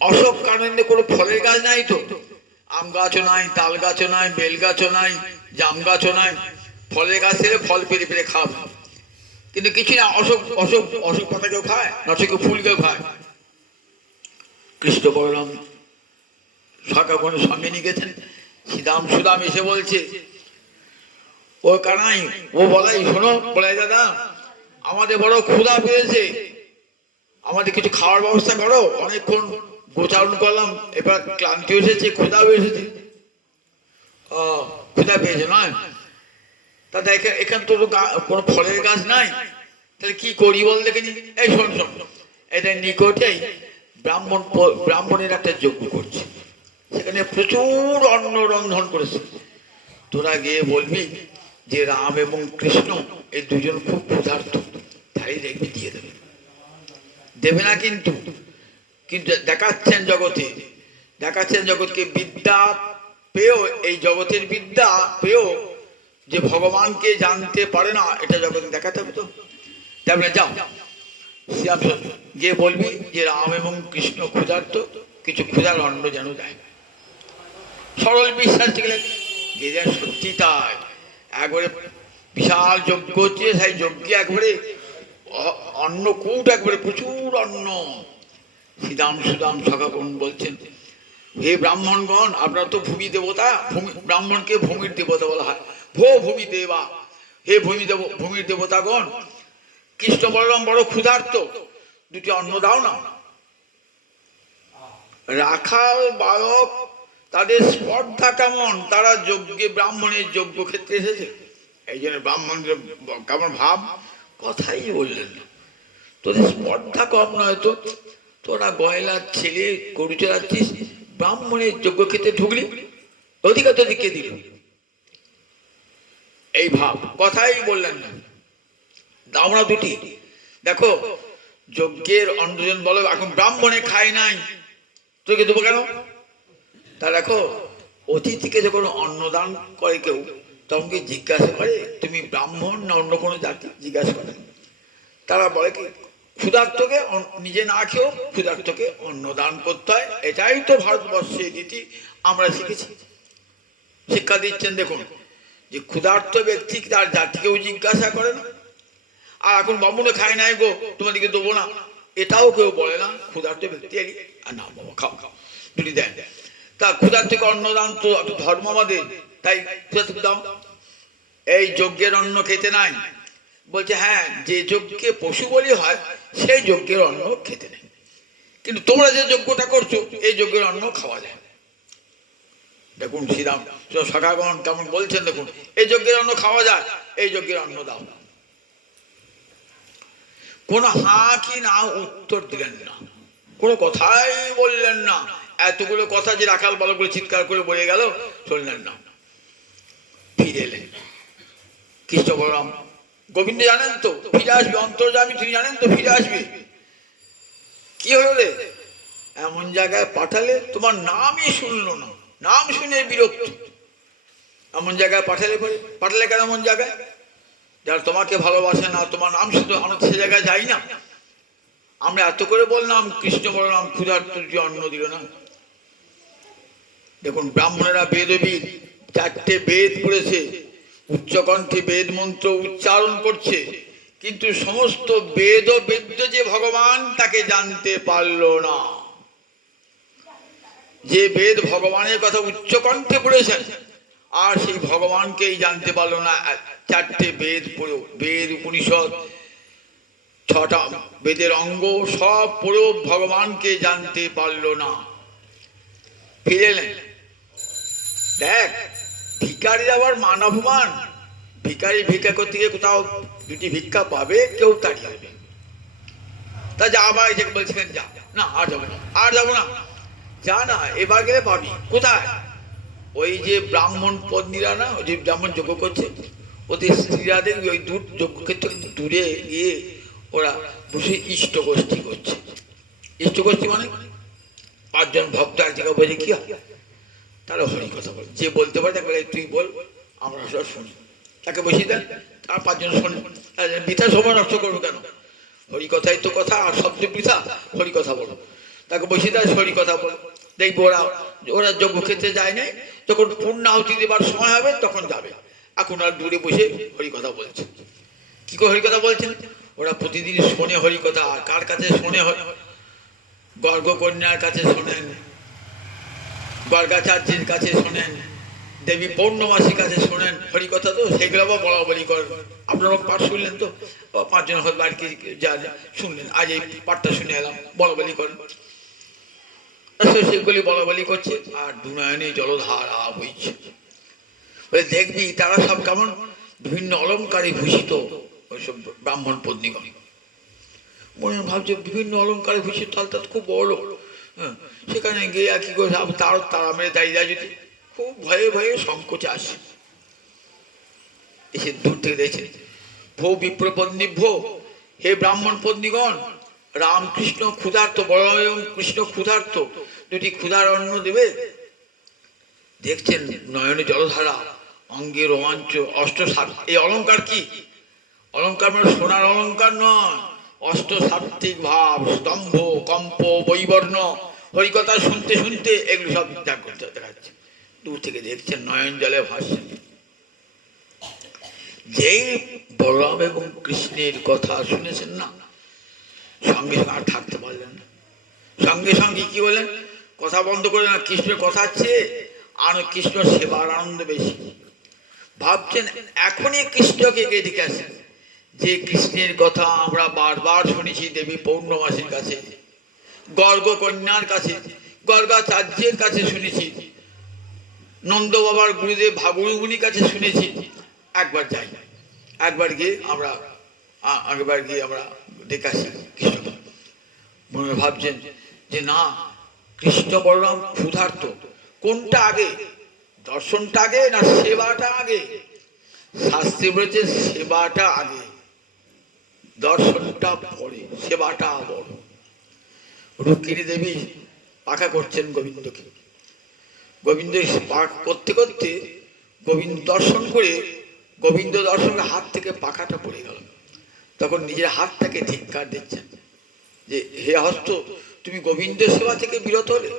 অশোক কানন্দে কোনো ফলের গাছ নাই তো, আম গাছও নাই, তাল গাছও নাই, বেল গাছও নাই, জাম গাছও নাই। ফলের গাছ থেকে ফল পেরে পেরে খাবে, কিন্তু কিছু না। অশোক অশোক অশোক পাতা কেউ খায় না, অশোক ফুল কেউ খায়। কৃষ্ণ বলরাম সখা কোনো সঙ্গে নিয়ে গেছেন। শ্রীদাম সুদাম এসে বলছে, ও কানাই, ও বলাই, শোনো বলাই দাদা, আমাদের বড় ক্ষুধা পেয়েছে, আমাদের কিছু খাওয়ার ব্যবস্থা করো। অনেকক্ষণ গোচারণ করলাম, এবার ক্লান্তি এসেছে, ক্ষুধাও এসেছে। ক্ষুধা পেয়েছে নয়? তা দেখে এখান তো কোনো ফলের গাছ নাই, তাহলে কি করি বল দেখিনি। এই শোন শোন, এটা নিকটেই ব্রাহ্মণের একটা যজ্ঞ করছে, সেখানে প্রচুর অন্ন রন্ধন করেছে। তোরা গিয়ে বলবি যে রাম এবং কৃষ্ণ এই দুজন খুব ক্ষুধার্ত, তাই দেখবি দিয়ে দেবে। দেবে না কিন্তু, কিন্তু দেখাচ্ছেন জগতে, দেখাচ্ছেন জগৎকে বিদ্যা পেয়েও, এই জগতের বিদ্যা পেয়েও যে ভগবানকে জানতে পারে না, এটা জগতে দেখাতে হবে। তো তারপরে যাও গিয়ে বলবি যে রাম এবং কৃষ্ণ ক্ষুধার্ত, কিছু ক্ষুধার অন্ন যেন যায়। সরল বিশ্বাস গেলে গেলে সত্যি তাই। একবারে বিশাল যজ্ঞ হচ্ছে, সেই যজ্ঞে একবারে অন্নকূট, একবারে প্রচুর অন্ন। শ্রীদাম সুদাম সখাগণ বলছেন, হে ব্রাহ্মণগণ, আপনারা তো ভূমি দেবতা, ব্রাহ্মণকে ভূমির দেবতা বলা হয়। ভূমি দেবা, হে ভূমির দেবতাগণ, কৃষ্ণ বলরাম বড় ক্ষুধার্ত, দুটি অন্ন দাও না। রাখাল বালক তাদের স্পর্ধা কেমন, তারা যজ্ঞে ব্রাহ্মণের যজ্ঞ ক্ষেত্রে এসেছে, এই জন্য ব্রাহ্মণদের কেমন ভাব, কথাই বললেন না। তোদের স্পর্ধা কম নয় তো, তোরা গয়লার ছেলে গরু চালাচ্ছিস, ব্রাহ্মণের যজ্ঞ ক্ষেত্রে ঢুকলি, অধিকার তোদের কে দিল? এই ভাব, কথাই বললেন না। দাও না দুটি। দেখো যজ্ঞের অন্নজন বলো, এখন ব্রাহ্মণে খায় নাই, তোকে দেবো কেন? তা দেখো, অতিথিকে যখন অন্নদান করে কেউ, তখন কি জিজ্ঞাসা করে তুমি ব্রাহ্মণ না অন্য কোনো জাতি, জিজ্ঞাসা করে? তারা বলে কি, ক্ষুধার্তকে নিজে না খেয়েও ক্ষুধার্তকে অন্নদান করতে হয়। এটাই তো ভারতবর্ষের রীতি, আমরা শিখেছি। শিক্ষা দিচ্ছেন দেখুন, যে ক্ষুধার্ত ব্যক্তি তার জাতিকেও জিজ্ঞাসা করে না। আর এখন ব্রাহ্মণে খায় নাই গো, তোমাদেরকে দেবো না, এটাও কেউ বলে না। ক্ষুধার্ত ব্যক্তি এলি আর না বাবা খাও খাও, দুটি দেন। তা ক্ষুধার থেকে অন্নদান তো ধর্ম আমাদের, তাই দাও। এই যজ্ঞের অন্ন খেতে নাই, বলছে হ্যাঁ, যে যজ্ঞে পশু বলি হয় সেই যজ্ঞের অন্ন খেতে নেই, কিন্তু তোমরা যে যজ্ঞটা করছো এই যজ্ঞের অন্ন খাওয়া যায়। দেখুন শ্রীরাম সখাগণ কেমন বলছেন, দেখুন এই যজ্ঞের অন্ন খাওয়া যায়, এই যজ্ঞের অন্ন দাও। কোনো হাঁ কি না উত্তর দিলেন না, কোনো কথাই বললেন না। এতগুলো কথা যে রাখাল বালকগুলো চিৎকার করে বলে গেল, শুনলেন না। ফিরে এলেন কৃষ্ণ বলরাম। গোবিন্দ জানেন তো ফিরে আসবে, অন্তর্যামী তিনি জানেন তো ফিরে আসবে। কি হলো রে, এমন জায়গায় পাঠালে তোমার নামই শুনলো না, নাম শুনে বিরক্ত। এমন জায়গায় পাঠালে কেন এমন জায়গায়? যারা তোমাকে ভালোবাসে না, তোমার নাম শুধু, আমরা সে জায়গায় যাই না। আমরা এত করে বললাম কৃষ্ণ বলরাম ক্ষুধার্ত অন্ন দিল না। দেখুন ব্রাহ্মণেরা বেদবিদ, 4টে বেদ পড়েছে, উচ্চকণ্ঠে বেদ মন্ত্র উচ্চারণ করছে, কিন্তু সমস্ত বেদ ও বেদ্য যে ভগবান তাকে জানতে পারল না। যে বেদ ভগবানের কথা উচ্চকণ্ঠে পড়েছেন, আর সেই ভগবানকেই জানতে পারলো না। 4টে বেদ পড়েও, বেদ উপনিষদ 6টা বেদের অঙ্গ সব পড়েও ভগবানকে জানতে পারলো না। ফিরে এলেন। দেখ ভিখারির আবার মান অপমান, ভিখারি ভিক্ষা করতে গিয়ে কোথাও দুটি ভিক্ষা পাবে, কেউ তাড়িয়ে দেবে। তা যা, আবার বলছে যা না, আর যাবো না, আর যাবো না, যা না, এবার গেলে পাবি। কোথায়? ওই যে ব্রাহ্মণ পত্নীরা না, ওই যে ব্রাহ্মণ যজ্ঞ করছে, ওদের স্ত্রীরা দেখবি ওই দূর যজ্ঞক্ষেত্র দূরে গিয়ে ওরা বসে ইষ্ট গোষ্ঠী করছে। ইষ্ট গোষ্ঠী মানে 5 জন ভক্ত এক জায়গায় বসে কি হয়, তারা হরি কথা বলে। যে বলতে পারে তাকে বলে তুই বল, আমরা সব শুনি। তাকে বসিয়ে দেন, তার পাঁচজন শোনেন। বৃথা সময় নষ্ট করবো কেন? হরি কথাই তো কথা, আর শব্দ বৃথা, হরি কথা বলো। তাকে বসিয়ে দেয়, হরি কথা বলো। দেখবো ওরা ওরা যজ্ঞ খেতে যায় না, যখন পূর্ণাহুতি দেবার সময় হবে তখন যাবে। এখন আর দূরে বসে হরি কথা বলছে। কি করে হরি কথা বলছেন? ওরা প্রতিদিন শোনে হরি কথা। আর কার কাছে শোনে? গর্গ কন্যার কাছে শোনেন, গর্গাচার্যের কাছে শোনেন, দেবী পৌর্ণমাসীর কাছে শোনেন হরি কথা। তো সেগুলো আবার বলা বলি করেন। আপনারা পাঠ শুনলেন তো, পাঁচজন হয়তো বাড়িতে যা শুনলেন, আজ এই পাঠটা শুনে এলাম, বলা বলি করেন। সেগুলি বলা বলি করছে, আর দুনয়নে জলধারা বইছে। বলে দেখবি তারা সব কেমন বিভিন্ন অলঙ্কারে ভূষিত, ওইসব ব্রাহ্মণ পত্নীগণ। মনে ভাবছে বিভিন্ন অলঙ্কারে ভূষিত, তাহলে তার খুব বড়। হ্যাঁ, সেখানে গিয়ে আর কি করে তার তারা মেরে দাঁড়িয়ে যায়, যদি খুব ভয়ে ভয়ে সংকোচে আসে। এসে দূর থেকে দেখছে, ভো বিপ্রপন্নী ভো, হে ব্রাহ্মণ পত্নীগণ, রামকৃষ্ণ ক্ষুধার্ত, বলরাম এবং কৃষ্ণ ক্ষুধার্ত, দুটি ক্ষুধার অন্ন দেবে। দেখছেন নয়নে জলধারা, অঙ্গে রোমাঞ্চ, অষ্টসাত। এই অলঙ্কার কি? অলঙ্কার মানে সোনার অলঙ্কার নয়, অষ্টসাত্ত্বিক ভাব, স্তম্ভ, কম্প, বৈবর্ণ, হরিকথা শুনতে শুনতে এগুলো সব ত্যাগ করতে দেখাচ্ছে। দূর থেকে দেখছেন নয়ন জলে ভাসছে। যেই বলরাম এবং কৃষ্ণের কথা শুনেছেন না, সঙ্গে সঙ্গে আর থাকতে পারলেন না। সঙ্গে সঙ্গে কি বলেন? কথা বন্ধ করে না, কৃষ্ণের কথা চেয়ে আর কৃষ্ণ সেবার আনন্দ বেশি। ভাবছেন এখনই কৃষ্ণকে ডেকে আসেন, যে কৃষ্ণের কথা আমরা বারবার শুনেছি দেবী পৌর্ণমাসীর কাছে, গর্গ কন্যার কাছে, গর্গাচার্যের কাছে শুনেছি, নন্দ বাবার গুরুদেব ভাগুরুগুনির কাছে শুনেছি। একবার যাই, একবার গিয়ে আমরা দেখে আসি কৃষ্ণ। মনে ভাবছেন যে না, কৃষ্ণ বলরাম ক্ষুধার্ত। কোনটা আগে? দর্শনটা আগে না সেবাটা আগে? শাস্ত্রে বলেছে সেবাটা আগে, দর্শনটা পরে, সেবাটা বড়। রুক্মিণী দেবী পাখা করছেন গোবিন্দকে। গোবিন্দ পাক করতে করতে গোবিন্দ দর্শন করে, গোবিন্দ দর্শনের হাত থেকে পাখাটা পড়ে গেল। তখন নিজের হাতটাকে ধিক্কার দিচ্ছেন যে হে হস্ত, তুমি গোবিন্দ সেবা থেকে বিরত হলে।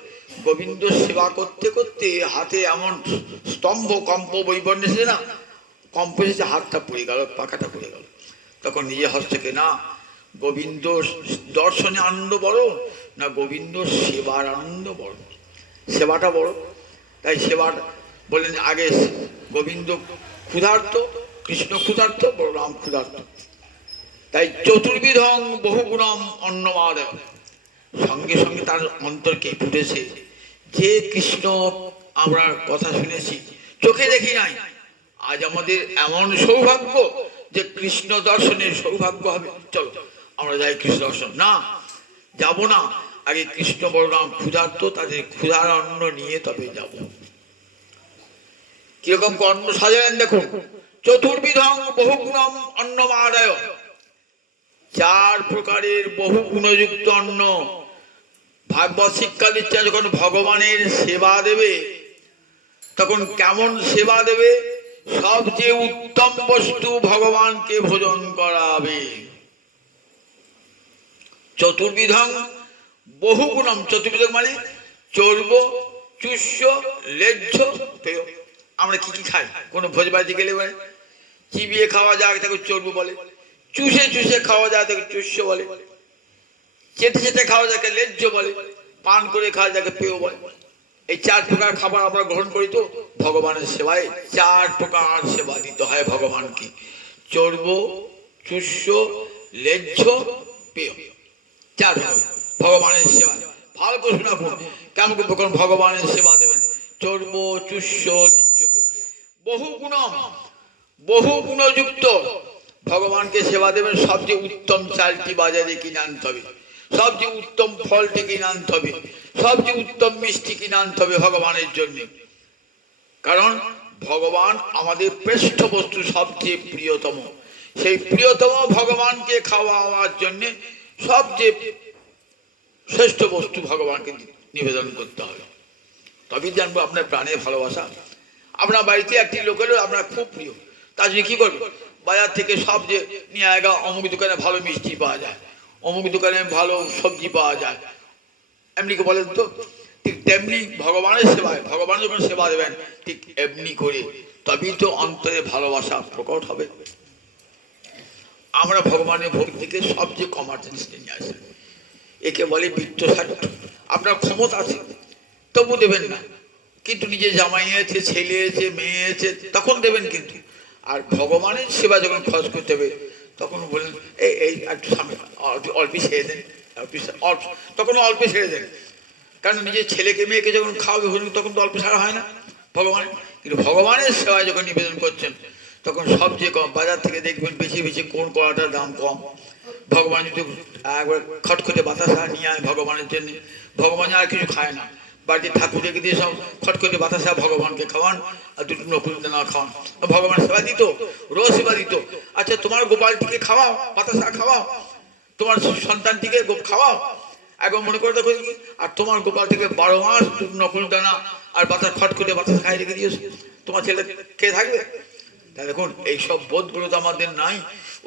গোবিন্দ সেবা করতে করতে হাতে এমন স্তম্ভ, কম্প, বৈবর্ণ এসেছে না, কম্প এসেছে, হাতটা পড়ে গেল, পাখাটা পড়ে গেল। তখন নিজের হস্তকে, না গোবিন্দ দর্শনে আনন্দ বড় না গোবিন্দ সেবার আনন্দ বড়? সেবাটা বড়। তাই সেবাটা বললেন আগে। গোবিন্দ ক্ষুধার্ত, কৃষ্ণ ক্ষুধার্ত, বলরাম ক্ষুধার্ত। তাই চতুর্বিধং বহুগুণম অন্নমাদয়। সঙ্গে সঙ্গে তার অন্তরকে ফুটেছে, যে কৃষ্ণ আমরা কথা শুনেছি, চোখে দেখি নাই, আজ আমাদের এমন সৌভাগ্য যে কৃষ্ণ দর্শনের সৌভাগ্য হবে। চলো আমরা যাই কৃষ্ণ দর্শন। না, যাব না, আগে কৃষ্ণ বলরাম ক্ষুধার্ত, তাদের ক্ষুধার অন্ন নিয়ে তবে যাব। কিরকম অন্ন সাজালেন দেখুন, চতুর্বিধং বহুগুণম অন্নমাদায়, চার প্রকারের বহু গুণযুক্ত অন্ন। ভাগবত শিক্ষা দিচ্ছে, যখন ভগবানের সেবা দেবে তখন কেমন সেবা দেবে? সবচেয়ে উত্তম বস্তু ভগবানকে ভোজন করাবে। চতুর্বিধং বহুগুণম, চতুর্বিধং মানে চর্ব, চুষ্য, লেজ্জ, পেয়। আমরা কি কি খাই? কোনো ভোজ বাড়িতে গেলে চিবিয়ে খাওয়া যায় তাকে চর্ব বলে, চুষে চুষে খাওয়া যায় তাকে চুষ্য বলে, চেটে চেটে খাওয়া যাকে লেজ্জ বলে, পান করে খাওয়া যাকে পেয় বলে। এই চার প্রকার খাবার আমরা গ্রহণ করি তো ভগবানের সেবায়। চার প্রকার সেবা দিতে হয় ভগবানকে, চর্ব, চুষ্য, লেজ্জ, পেয়। চার ভগবানের সেবা। ভালো করে শোনা, কেমন ভগবানের সেবা দেবেন? চর্ব, চুষ্য, লেজ্জ, পেয়। বহু গুণম, বহু গুণযুক্ত ভগবানকে সেবা দেবেন। সবচেয়ে উত্তম চালটি বাজারে কিনে আনতে হবে, সবচেয়ে উত্তম ফলটি কিনে আনতে হবে, সবচেয়ে উত্তম মিষ্টি কিনে আনতে হবে ভগবানের জন্য। কারণ ভগবান আমাদের শ্রেষ্ঠ বস্তু, সবচেয়ে প্রিয়তম। সেই প্রিয়তম ভগবানকে খাওয়াবার জন্য সবচেয়ে শ্রেষ্ঠ বস্তু ভগবানকে নিবেদন করতে হবে। তবেই জানবো আপনার প্রাণের ভালোবাসা। আপনার বাড়িতে একটি লোকেরও আপনার খুব প্রিয়, তার জন্য কী করবে, বাজার থেকে সব যে নিয়ে আয়গা, অমুক দোকানে ভালো মিষ্টি পাওয়া যায়, অমুক দোকানে ভালো সবজি পাওয়া যায়, এমনি করে বলেন তো। ঠিক তেমনি ভগবানের সেবায়, ভগবান যখন সেবা দেবেন ঠিক এমনি করে, তবেই তো অন্তরে ভালোবাসা প্রকট হবে। আমরা ভগবানের ভক্তিকে সবচেয়ে কমার জিনিস নিয়ে আসি, একে বলে বৃত্তসাধ্য। আপনার ক্ষমতা আছে তবু দেবেন না, কিন্তু নিজে জামাই আছে, ছেলে আছে, মেয়ে আছে, তখন দেবেন। কিন্তু আর ভগবানের সেবা যখন খরচ করতে হবে তখন বলেন এই একটু সামনে অল্প ছেড়ে দেন, অল্প, তখন অল্প ছেড়ে দেন। কারণ নিজের ছেলেকে মেয়েকে যখন খাওয়াবে তখন তো অল্প ছাড়া হয় না ভগবান। কিন্তু ভগবানের সেবায় যখন নিবেদন করছেন তখন সবচেয়ে কম, বাজার থেকে দেখবেন বেশি বেশি কোন কলাটার দাম কম। ভগবান যদি একবার খটখটে বাতাসা নিয়ে আয় ভগবানের জন্য, ভগবান আর কিছু খায় না, বাড়িতে ঠাকুর রেখে দিয়ে সব খটখটে বাতাসা ভগবানকে খাওয়ান আর দুটো নকুল দানা খাওয়ান, ভগবান সেবা দিত, রোজ সেবা দিত। আচ্ছা তোমার গোপালটিকে খাওয়াও, বাতাসা খাওয়াও, তোমার সন্তানটিকে খাওয়াও, একবার মনে করে দেখো। আর তোমার গোপালটিকে 12 মাস নকুল দানা আর বাতাস খটখটে বাতাসা খাই রেখে দিয়েছো, তোমার ছেলে খেয়ে থাকবে? তাহলে দেখুন এইসব বোধগুলো তো আমাদের নাই।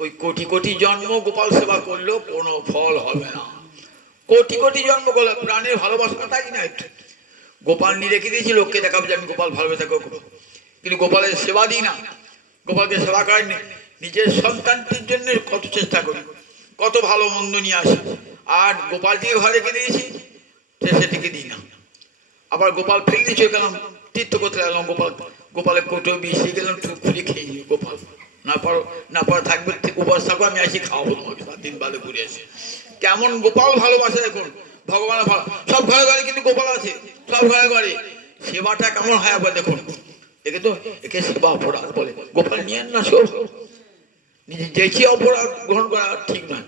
ওই কোটি কোটি জন্ম গোপাল সেবা করলেও কোনো ফল হবে না। কোটি কোটি জন্ম করলে প্রাণের ভালোবাসাটাই না। একটু গোপাল নিয়ে রেখে দিয়েছি লোককে দেখাবো যে আমি গোপাল ভালোবেসে থাকবো, কিন্তু গোপালের সেবা দিই না, গোপালকে সেবা করেননি। নিজের সন্তানটির জন্য কত চেষ্টা করি, কত ভালো মন্দ নিয়ে আসি, আর গোপালটিকে ঘরে রেখে দিয়েছি সেটিকে দিই না। আবার গোপাল ফেলে দিয়েছি, গেলাম তীর্থ করতে লাগলাম, গোপালের কোটো মিশিয়ে গেলাম, খুঁড়ে খেয়ে নিই। গোপাল না পারো থাকবে, উপাস থাকবো, আমি আসি খাওয়াবো তোমাকে 7 দিন বাদে ঘুরে আসি। কেমন গোপাল ভালোবাসে দেখুন, ভগবান ভালো। সব ঘরে ঘরে কিন্তু গোপাল আছে, সব ঘরে ঘরে। সেবাটা কেমন হয় একবার দেখুন। দেখে তো একে সেবা অপরাধ বলে, গোপাল নিয়ে না সব নিজে যেছি অপরাধ গ্রহণ করা ঠিক নয়।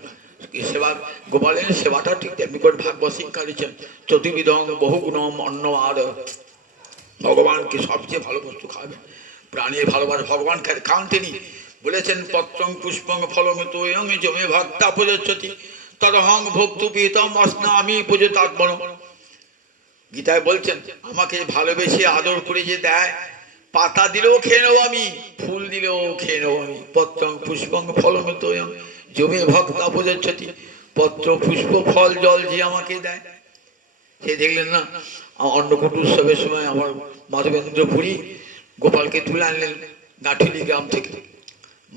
সেবা, গোপালের সেবাটা ঠিক তেমনি করে ভাগবত শিক্ষা দিচ্ছেন, চতুর্বিধং বহুগুণম অন্ন আর। ভগবানকে সবচেয়ে ভালো বস্তু খাবে, প্রাণীর ভালোবাসা ভগবান খান তিনি বলেছেন, পত্রং পুষ্পং ফলমিত জমে ভক্তা প্রযচ্ছতি তদহং ভক্তু পিতম অস্না আমি পুজো তাৎপর। গীতায় বলছেন আমাকে ভালোবেসে আদর করে যে দেয়, পাতা দিলেও খেয়ে নেবো আমি, ফুল দিলেও খেয়ে নেবো আমি। পত্রং পুষ্পং ফলমিত জমে ভক্তা প্রযচ্ছতি, পত্র পুষ্প ফল জল যে আমাকে দেয়। সে দেখলেন না অন্নকূট উৎসবের সময় আমার মাধবেন্দ্র পুরী গোপালকে তুলে আনলেন গাঁঠুলি গ্রাম থেকে,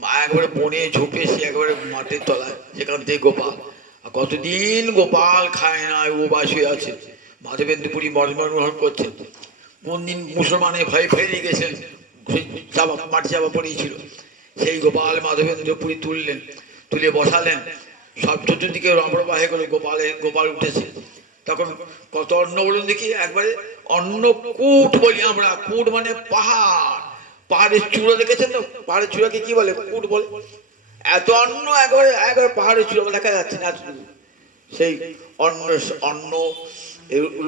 মা একবারে বনে ঝোপে, সে একবারে মাটির তলায়, সেখান থেকে গোপাল। আর কতদিন গোপাল খায় না, উপবাস হয়ে আছে। মাধবেন্দ্র পুরী মর্মগ্রহণ করছেন। কোন দিন মুসলমানে ভয় ফেরিয়ে গেছেন, সেই চাপা মাটি চাপা পড়িয়েছিল, সেই গোপাল মাধবেন্দ্র পুরী তুললেন, তুলে বসালেন। সব চতুর্দিকে রমরবাহে করে গোপাল উঠেছে। তখন কত অন্ন বলুন দেখি, একবারে অন্নকূট বলি আমরা। কূট মানে পাহাড়, পাহাড়ের চূড়া দেখেছেন তো, পাহাড়ের চূড়াকে কি বলে? কূট বলে। এত অন্ন একবারে পাহাড়ের চূড়া দেখা যাচ্ছে না, সেই অন্ন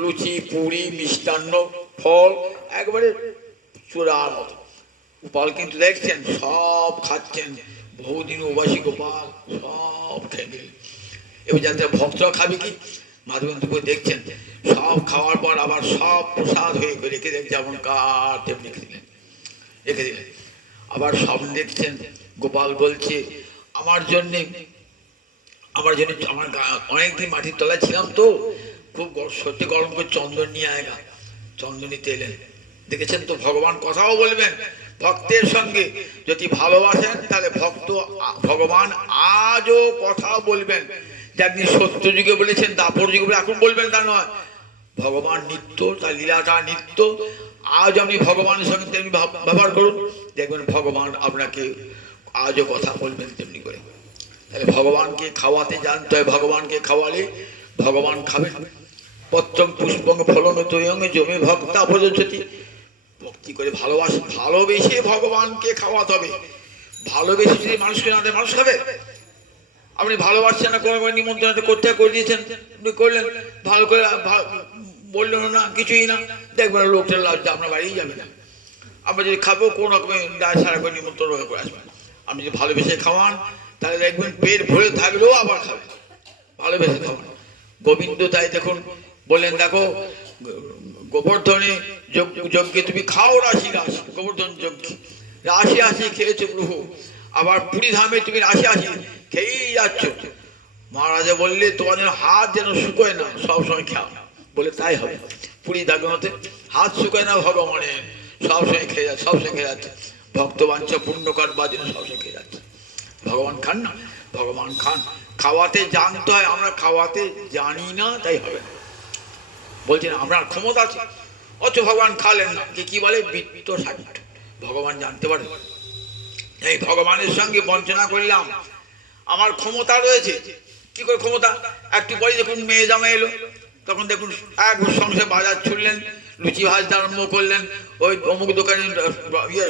লুচি পুরি মিষ্টান্ন ফল একবারে চূড়ার মতো। গোপাল কিন্তু দেখছেন সব খাচ্ছেন, বহুদিন উবাসী গোপাল সব খেয়ে দিলেন। এবার যাতে ভক্তরা খাবে কি, মাধবেন্দ্র দেখছেন সব খাওয়ার পর আবার সব প্রসাদ হয়ে রেখে দেন, যেমন কাঠ তেমনি রেখে দিলেন। আবার সব দেখছেন গোপাল বলছে আমার জন্যে আমার অনেকদিন মাটির তলায় ছিলাম তো, খুব সত্যি গরম করে চন্দন নিয়ে আয়গা। চন্দন নিতে এলেন, দেখেছেন তো ভগবান কথাও বলবেন ভক্তের সঙ্গে। যদি ভালোবাসেন তাহলে ভগবান আজও কথা বলবেন। একদিন সত্য যুগে বলেছেন, দাপর যুগে বলে, এখন বলবেন তা নয়। ভগবান নিত্য, তার লীলাটা নিত্য। আজ আপনি ভগবানের সঙ্গে তেমনি ব্যবহার করুন, দেখবেন ভগবান আপনাকে আজও কথা বলবেন তেমনি করে। তাহলে ভগবানকে খাওয়াতে জানতে হয়, ভগবানকে খাওয়ালে ভগবান খাবেন। পত্রং পুষ্পং ফলমিত জমে ভক্তা প্রযচ্ছতি। ভক্তি করে ভালোবেসে ভগবানকে খাওয়াতে হবে। ভালোবেসে যদি মানুষকে না দেয়, মানুষ খাবে? আপনি ভালোবাসছেন না, কোনো নিমন্ত্রণ করতে করে দিয়েছেন, করলেন, ভালো করে বললেন না, কিছুই না, দেখবেন লোকটার লজ্জা আপনার বাড়িই যাবে না। আমরা যদি খাবো কোনো রকমের দায় সারা করে নিমন্ত্রণ করে আসবেন। আপনি যদি ভালোবেসে খাওয়ান তাহলে দেখবেন পেট ভরে থাকলেও আবার খাবেন, ভালোবেসে খাওয়ান। গোবিন্দ তাই দেখুন বললেন, দেখো গোবর্ধনে যজ্ঞে তুমি খাও রাশি রাশি, গোবর্ধন যজ্ঞে রাশি রাশি খেয়েছো প্রভু, আবার পুরী ধামে তুমি রাশি রাশি খেয়েই যাচ্ছ। মহারাজা বললে তোমার যেন হাত যেন শুকোয় না, সবসময় খাও। বলে তাই হবে, পুরী ধামতে হাত শুকোয় না ভগবানের, সবসময় খেয়ে যাচ্ছে, সবসময় খেয়ে যাচ্ছে। ভক্তবাঞ্ছা পুণ্যকর বা যেন সবসময় খেয়ে যাচ্ছে। ভগবান খান না, ভগবান খান। খাওয়াতে জানতে হয়, আমরা খাওয়াতে জানি না, তাই হবে না। বলছেন আপনার ক্ষমতা আছে, অথচ ভগবান খালেন না, যে কি বলে বৃত্ত সাহিত্য। ভগবান জানতে পারে এই ভগবানের সঙ্গে বঞ্চনা করলাম, আমার ক্ষমতা রয়েছে। কি করে ক্ষমতা? একটু পরে যখন মেয়ে জামা এলো, তখন দেখুন এক সংসার বাজার ছুড়লেন, লুচি ভাজতে আরম্ভ করলেন। ওই অমুক দোকানে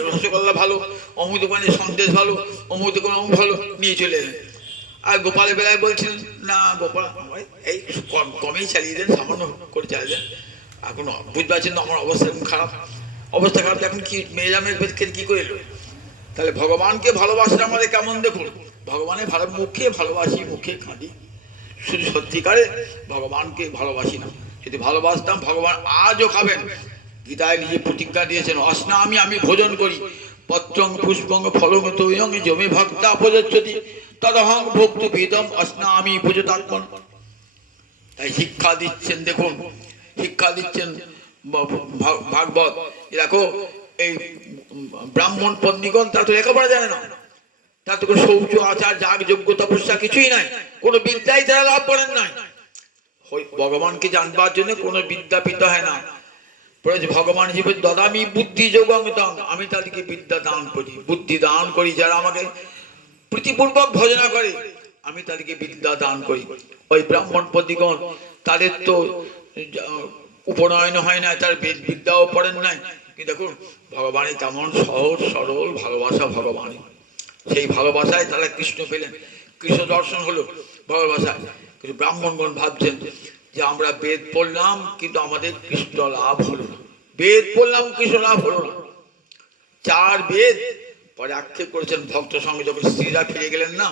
রসগোল্লা ভালো, অমুক দোকানে সন্দেশ ভালো, অমুক দোকানে অমুক ভালো, নিয়ে চলে এলেন। আর গোপালের বেলায় বলছেন না গোপাল এই কমেই চালিয়ে দেন, সামান্য করে চালিয়ে দেন। এখন বুঝতে পারছেন না আমার অবস্থা এখন খারাপ, অবস্থা খারাপ। এখন কি মেয়ে জামের কি করে এলো? তাহলে ভগবানকে ভালোবাসা আমাদের কেমন দেখুন। ভগবানের ভালো মুখে ভালোবাসি, মুখে কাঁদি, শুধু সত্যিকারে ভগবানকে ভালোবাসি না। যদি ভালোবাসতাম ভগবান আজও খাবেন। গীতায় নিজে প্রতিজ্ঞা দিয়েছেন, অস্নামি আমি ভোজন করি, পত্রং পুষ্পং ফলং তৈয়ং জমি ভক্তা প্রযোজ্যতি তদহং ভক্তি বেদম অস্নামি ভোজতাত্মন। তাই শিক্ষা দিচ্ছেন, দেখুন শিক্ষা দিচ্ছেন ভাগবত। দেখো এই ব্রাহ্মণ পন্ডিগণ তারা তো লেখাপড়া জানে না, তার তো কোনো শৌচ আচার যাগ যোগ্য তপস্যা কিছুই নাই, কোনো বিদ্যাই তারা লাভ করেন নাই। ভগবানকে জানবার জন্য কোনো বিদ্যাপীঠ হয় না। ভগবান হিসেবে দদামি বুদ্ধি যোগং, আমি তাদেরকে বিদ্যা দান করি, বুদ্ধি দান করি। যারা আমাকে প্রীতিপূর্বক ভজনা করে আমি তাদেরকে বিদ্যা দান করি। ওই ব্রাহ্মণ পন্ডিগণ তাদের তো উপনয়ন হয় না, তার বিদ্যাও পড়েন নাই, কিন্তু দেখুন ভগবানই তেমন সহজ সরল ভালোবাসা ভগবানই। সেই ভালোবাসায় তারা কৃষ্ণ পেলেন, কৃষ্ণ দর্শন হলো ভালোবাসায়। কিন্তু ব্রাহ্মণগণ ভাবছেন যে আমরা বেদ পড়লাম কিন্তু আমাদের কৃষ্ণ লাভ হলো না, বেদ পড়লাম কৃষ্ণ লাভ হলো না। 4 বেদ পরে আক্ষেপ করেছেন ভক্ত সঙ্গে, যখন স্ত্রীরা ফিরে গেলেন না,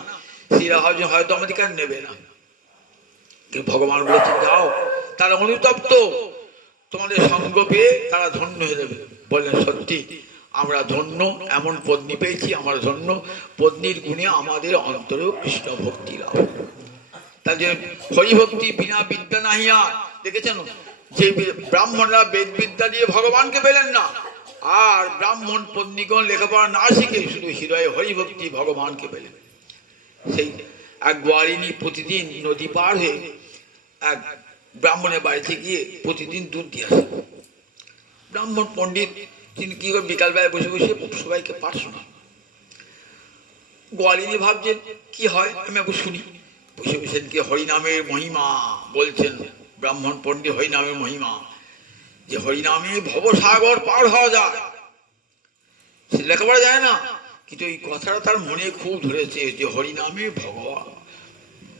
স্ত্রীরা ভাবছেন হয়তো আমাদের কার নেবে না, কিন্তু ভগবান বলেছেন যাও, তারা অনুতপ্ত, তোমাদের সঙ্গ পেয়ে তারা ধন্য হয়ে যাবে। বললেন সত্যি আমরা ধন্য, এমন পত্নী পেয়েছি, আমরা ধন্য। পত্নীর গুণে আমাদের অন্তরেও কৃষ্ণ ভক্তি লাভ। তার জন্য হরিভক্তি বিনা বিদ্যা নাহিয়া। দেখেছেন যে ব্রাহ্মণরা বেদ বিদ্যা দিয়ে ভগবানকে পেলেন না, আর ব্রাহ্মণ পত্নীগণ লেখাপড়া না শিখে শুধু হৃদয়ে হরিভক্তি ভগবানকে পেলেন। সেই এক গোয়ালিনী প্রতিদিন নদী পার হয়ে এক ব্রাহ্মণের বাড়িতে গিয়ে প্রতিদিন দুধ দিয়ে আসে। ব্রাহ্মণ পণ্ডিত তিনি কি করে বিকালবেলায় বসে বসে সবাইকে পাঠ শোনান। গোয়ালিনী ভাবছেন কি হয় আমি একটু শুনি। বসে বসে কি হরিনামের মহিমা বলছেন ব্রাহ্মণ পণ্ডিত, হরিনামের মহিমা, যে হরিনামে ভবসাগর পার হওয়া যায়। সে লেখাপড়া যায় না, কিন্তু এই কথাটা তার মনে খুব ধরেছে যে হরিনামে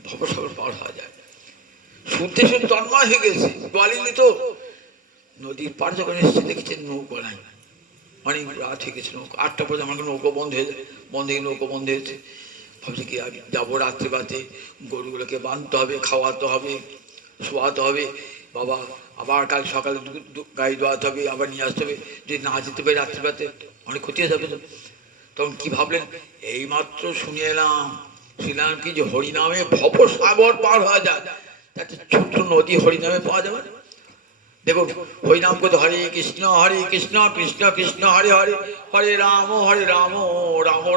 ভবসাগর পার হওয়া যায়। শুনতে শুনতে তন্ময় হয়ে গেছে গোয়ালিনী। তো নদীর পার যখন এসেছে দেখেছেন নৌকো নাই, অনেক রাত হয়ে গেছে, নৌকো 8টা পর্যন্ত আমাকে নৌকো বন্ধ হয়ে যায়, বন্ধ হয়ে নৌকো বন্ধ হয়েছে। ভাবছি কি যাবো রাত্রিবাতে, গরুগুলোকে বাঁধতে হবে, খাওয়াতে হবে, শোয়াতে হবে, বাবা আবার কাল সকালে গাড়ি ধোয়াতে হবে, আবার নিয়ে আসতে হবে। যদি না যেতে পারি রাত্রিবাতে অনেক ক্ষতি হয়ে যাবে। তো তখন কি ভাবলেন, এইমাত্র শুনে এলাম, শুনলাম কি যে হরিনামে ভবসাগর পার হওয়া যায়, একটা ছোট্ট নদী হরিনামে পাওয়া যাবে। দেখুন হরিনাম করতে হরে কৃষ্ণ কৃষ্ণ কৃষ্ণ হরে হরে, হরে রাম রাম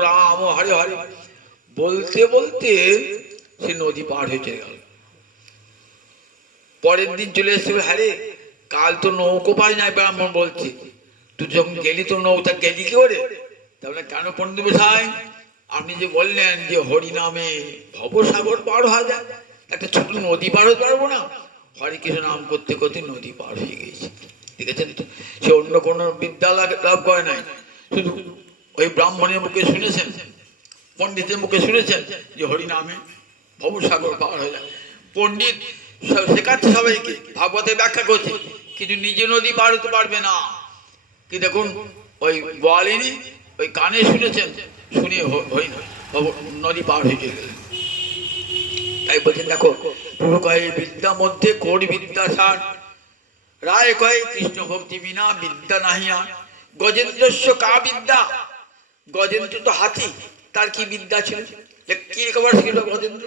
রাম হরে হরে। বলতে বলতে সে নদী পার হয়ে চলে গেল। পরের দিন চলে এসেছে, হ্যাঁ রে কাল তো নৌকো পাই নাই, ব্রাহ্মণ বলছে তুই যখন গেলি তো নৌকা গেলি কি করে? তাহলে কেন পণ্ডিত মশাই আপনি যে বললেন যে হরিনামে ভবসাগর পার হওয়া যায়, একটা ছোট নদী পার হতে পারবো না? হরে কৃষ্ণ নাম করতে করতে নদী পার হয়ে গেছে। দেখেছেন তো, সে অন্য কোনো বিদ্যা লাভ করে নাই, শুধু ওই ব্রাহ্মণের মুখে শুনেছেন, পণ্ডিতের মুখে শুনেছেন যে হরিনামে ভবসাগর পার হয়ে যায়। পণ্ডিত শেখাচ্ছে সবাইকে, ভাগবতে ব্যাখ্যা করছে, কিন্তু নিজে নদী পার হতে পারবে না। কি দেখুন ওই গোয়ালিনী ওই কানে শুনেছেন, শুনে নদী পার হয়ে গেলেন। তাই বলছেন দেখো প্রভু কয় বিদ্যা মধ্যে কোন বিদ্যা সার, রায় কয় কৃষ্ণ ভক্তি বিনা বিদ্যা নাহিয়া। গজেন্দ্রস্য কা বিদ্যা, গজেন্দ্র তো হাতি, তার কি বিদ্যা ছিল, কি লেখাপড়া ছিল গজেন্দ্র?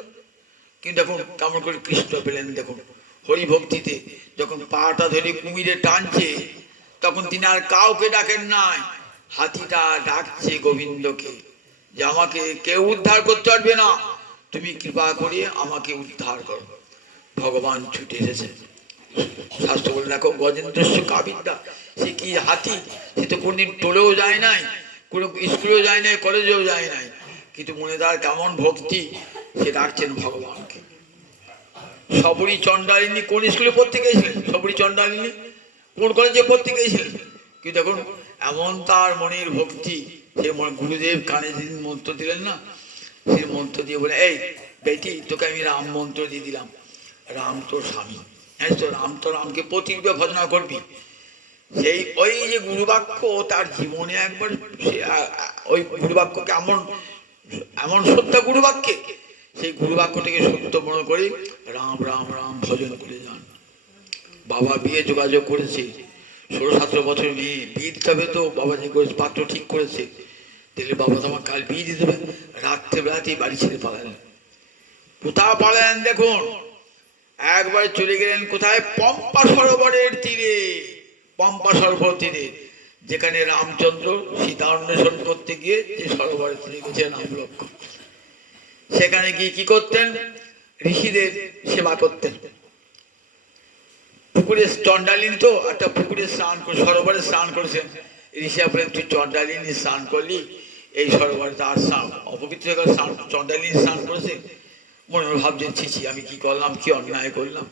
কিন্তু দেখুন কেমন করে কৃষ্ণ পেলেন, দেখুন হরিভক্তিতে যখন পাটা ধরে কুমিরে টানছে তখন তিনি আর কাউকে ডাকেন নাই, হাতিটা ডাকছে গোবিন্দকে যে আমাকে কেউ উদ্ধার করতে পারবে না, তুমি কৃপা করে আমাকে উদ্ধার করো। ভগবান ছুটে এসেছে। শাস্ত্র বলে দেখো গজেন্দ্রস্য কাবিদ্যা, সে কি হাতি, সে তো কোনদিন টোলেও যায় নাই, কোনো স্কুলেও যায় নাই, কলেজেও যায় নাই, কিন্তু মনে তার কেমন ভক্তি, সে ডাকছেন ভগবানকে। সবরী চণ্ডালিনী কোন স্কুলে পড়তে গিয়েছিলেন? সবরী চণ্ডালিনী কোন কলেজে পড়তে গিয়েছিলেন? কিন্তু দেখুন এমন তার মনের ভক্তি, সে গুরুদেব কানে দিন মন্ত্র দিলেন না, সে মন্ত্র দিয়ে বলে এই বেটি তোকে আমি রাম মন্ত্র দিয়ে দিলাম, রাম তোর স্বামী, হ্যাঁ তো রাম তো রামকে প্রতিজ্ঞা ভজনা করবি। সেই ওই যে গুরুবাক্য তার জীবনে একবার ওই গুরুবাক্যকে এমন এমন সত্য গুরুবাক্যে, সেই গুরুবাক্যটাকে সত্য মনে করে রাম রাম রাম ভজন করে যান। বাবা বিয়ে যোগাযোগ করেছে, 16-17 বছর মেয়ে, বিয়ে দিতে হবে তো বাবা যে পাত্র ঠিক করেছে, দেখলে বাবা তোমার কাল বিয়ে দিয়ে দেবে, রাত্রেবেলাতেই বাড়ি ছেড়ে পালালেন। কোথাও পালালেন দেখুন, একবার চলে গেলেন কোথায়? পম্পা সরোবরের তীরে। পম্পা সরোবর তীরে যেখানে রামচন্দ্র সীতা অন্বেষণ করতে গিয়ে যে সরোবরে তীরে গেছে রাম লক্ষ্মণ, সেখানে গিয়ে কি করতেন? ঋষিদের সেবা করতেন। পুকুরে চণ্ডালিনী তো একটা পুকুরে স্নান করে সরোবরে স্নান করেছেন, ঋষিরা বলেন তুই চণ্ডালিনী স্নান করলি, এই সরোবরে তার স্নান অপবিত্র স্নান, চণ্ডালিনী স্নান করেছে, মনে ভাবছেন ছিছি আমি কি করলাম, কি অন্যায় করলাম।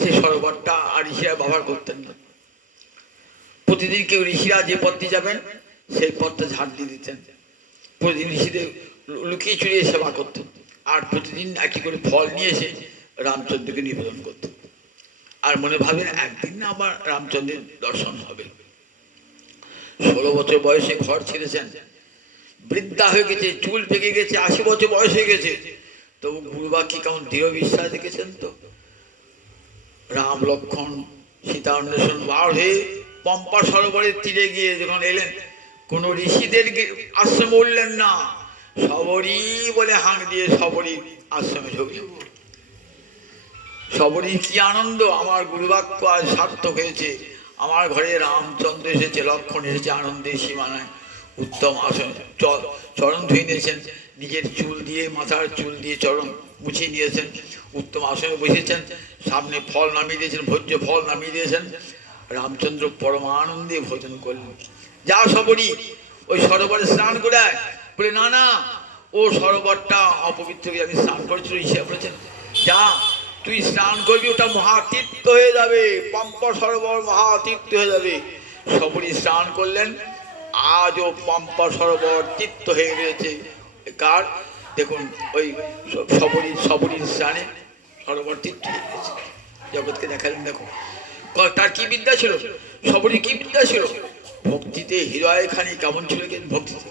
সেই সরোবরটা আর ঋষিরা ব্যবহার করতেন না। প্রতিদিন কেউ ঋষিরা যে পথে যাবেন সেই পথটা ঝাড় দিয়ে দিতেন, প্রতিদিন ঋষিদের লুকিয়ে চুরিয়ে সেবা করতেন, আর প্রতিদিন একটি করে ফল নিয়ে এসে রামচন্দ্রকে নিবেদন করতেন। আর মনে ভাবেন একদিন না আবার রামচন্দ্রের দর্শন হবে। 16 বছর বয়সে ঘর ছেড়েছেন, বৃদ্ধা হয়ে গেছে, চুল পেকে গেছে, 80 বছর বয়স হয়ে গেছে, তবু গুরুবাক্যে কেমন দৃঢ় বিশ্বাস দেখেছেন তো। রাম লক্ষ্মণ সীতা অন্বেষণ বার হয়ে পম্পা সরোবরের তীরে গিয়ে যখন এলেন, কোন ঋষিদের আশ্রমে উঠলেন না, সবরই বলে হাঁক দিয়ে সবরই আশ্রমে ঢুকলেন। সবরই কি আনন্দ, আমার গুরুবাক্য আজ সার্থক হয়েছে, আমার ঘরে রামচন্দ্র এসেছে, লক্ষ্মণ এসেছে, আনন্দের সীমানায়। উত্তম আসন চরণ ধুয়ে নিয়েছেন, নিজের চুল দিয়ে মাথার চুল দিয়ে চরণ মুছিয়ে নিয়েছেন, উত্তম আসনে বসেছেন, সামনে ফল নামিয়ে দিয়েছেন, ভোজ্য ফল নামিয়ে দিয়েছেন। রামচন্দ্র পরমানন্দে ভোজন করলেন। যা সবরই ওই সরোবরে স্নান করে বলে না না ও সরোবরটা অপবিত্র, আমি স্নান করেছিল, হিসেবে বলেছেন যা তুই স্নান করবি, ওটা মহাতীর্থ হয়ে যাবে, পম্পা সরোবর মহাতীর্থ হয়ে যাবে। সবরই স্নান করলেন, আজও পম্পা সরোবর তীর্থ হয়ে রয়েছে। কার? দেখুন ওই সবরীর স্নানে সরোবর তীর্থ হয়ে গেছে। জগৎকে দেখালেন দেখো তার কি বিদ্যা ছিল, সবরই কি বিদ্যা ছিল, ভক্তিতে হৃদয় খানি কেমন ছিল, ভক্তিতে।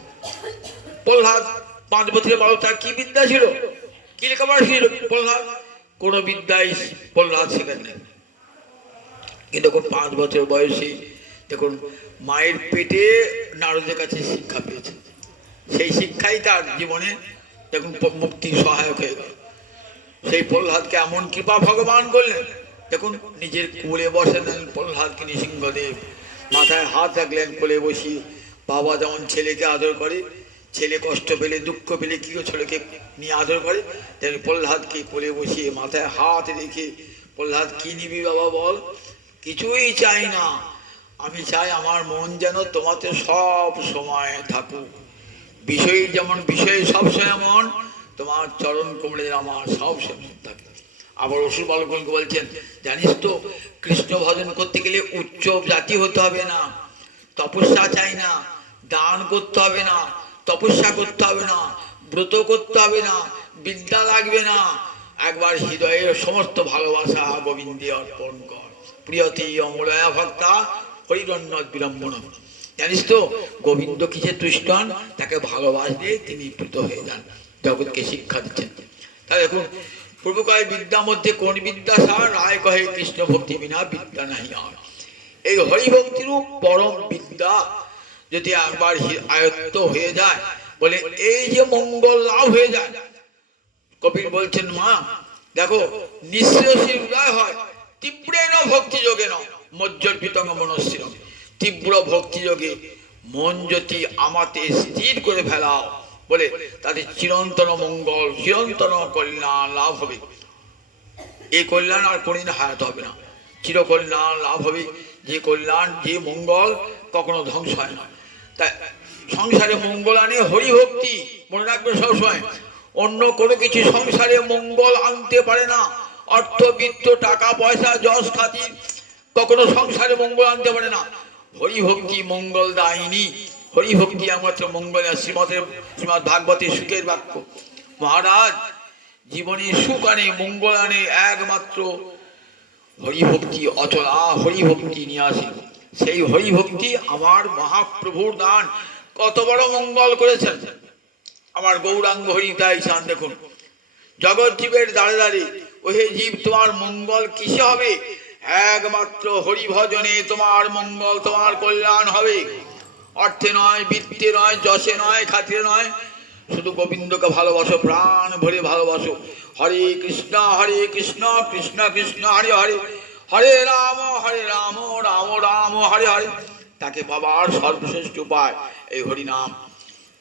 প্রহ্লাদ 5 বছরের বালক, তার কি বিদ্যা ছিল, কি লেখাপড়া ছিল প্রহ্লাদ? কোন বিদ্যায় প্রহ্লাদ শেখেন না, কিন্তু দেখুন 5 বছর বয়সে দেখুন মায়ের পেটে নারদের কাছে শিক্ষা পেয়েছে, সেই শিক্ষাই তার জীবনে দেখুন মুক্তির সহায়ক হয়ে গেল। সেই প্রহ্লাদকে এমন কৃপা ভগবান করলেন, দেখুন নিজের কোলে বসালেন প্রহ্লাদকে নৃসিংহদেব, মাথায় হাত রাখলেন কোলে বসিয়ে। বাবা যেমন ছেলেকে আদর করে, ছেলে কষ্ট পেলে দুঃখ পেলে কি ছেলেকে নিয়ে আদর করে, তেমনি প্রহ্লাদকে কোলে বসিয়ে মাথায় হাত রেখে, প্রহ্লাদ কি নিবি বাবা বল? কিছুই চাই না, আমি চাই আমার মন যেন তোমাতে সব সময় থাকুক, বিষয় যেমন বিষয়ে সবসময় মন, তোমার চরণ কমলে আমার সব সময় থাকে। আবার অসুর বালককে বলছেন জানিস তো কৃষ্ণ ভজন করতে গেলে উচ্চ জাতি হতে হবে না, তপস্যা চাই না, দান করতে হবে না, তপস্যা করতে হবে না, ব্রত করতে হবে না, বিদ্যা লাগবে না, একবার হৃদয়ের সমস্ত ভালোবাসা গোবিন্দে অর্পণ কর, প্রিয়তি অমলয়া ভক্তা হরিরণ্যদ বিড়ম্বন। জানিস তো গোবিন্দ কি যে তুষ্ট হন, তাকে ভালোবাসলে তিনি প্রীত হয়ে যান। জগৎকে শিক্ষা দিচ্ছেন। তাই দেখুন পূর্বকায় বিদ্যা মধ্যে কোন বিদ্যা সার? রায় কহে কৃষ্ণ ভক্তি বিনা বিদ্যা নাহি আর। এই হরিভক্তিরূপ পরম বিদ্যা যদি একবার আয়ত্ত হয়ে যায়, বলে এই যে মঙ্গল লাভ হয়ে যায়। কপিল বলছেন, মা দেখো, নিঃশ্রেয়সী উদয় হয় তীব্রেণ ভক্তি যোগে ন মজ্জর্পিতং মনস্থির। তীব্র ভক্তি যোগে মন যদি আমাতে স্থির করে ফেলাও, বলে তাদের চিরন্তন মঙ্গল, চিরন্তন কল্যাণ লাভ হবে। এই কল্যাণ আর কোনদিন হারাতে হবে না, চিরকল্যাণ লাভ হবে। যে কল্যাণ, যে মঙ্গল কখনো ধ্বংস হয় না। তাই সংসারে মঙ্গল আনে হরিভক্তি, মনে রাখবে সবসময়। অন্য কোনো কিছু সংসারে মঙ্গল আনতে পারে না। অর্থ বিত্ত, টাকা পয়সা, যশ খ্যাতি কখনো সংসারে মঙ্গল আনতে পারে না। হরিভক্তি মঙ্গল দায়িনী। হরিভক্তি একমাত্র মঙ্গল। শ্রীমৎ ভাগবতের সুখের বাক্য, মহারাজ জীবনে সুখ আনে, মঙ্গল আনে একমাত্র হরিভক্তি। অচলা হরিভক্তি নিয়ে আসে। সেই হরিভক্তি আমার মহাপ্রভুর দান। কত বড় মঙ্গল করেছেন আমার গৌরাঙ্গ হরি। তাই চান দেখুন, জগৎ জীবের দ্বারে দ্বারে, ওহে জীব তোমার মঙ্গল কিসে হবে? একমাত্র হরিভজনে তোমার মঙ্গল, তোমার কল্যাণ হবে। অর্থে নয়, বৃত্তে নয়, যশে নয়, খ্যাতিতে নয়। শুধু গোবিন্দকে ভালোবাসো, প্রাণ ভরে ভালোবাসো। হরে কৃষ্ণ কৃষ্ণ কৃষ্ণ হরে হরে, হরে রাম রাম রাম হরে হরে। তাকে পাবার সর্বশ্রেষ্ঠ উপায় এই হরিনাম।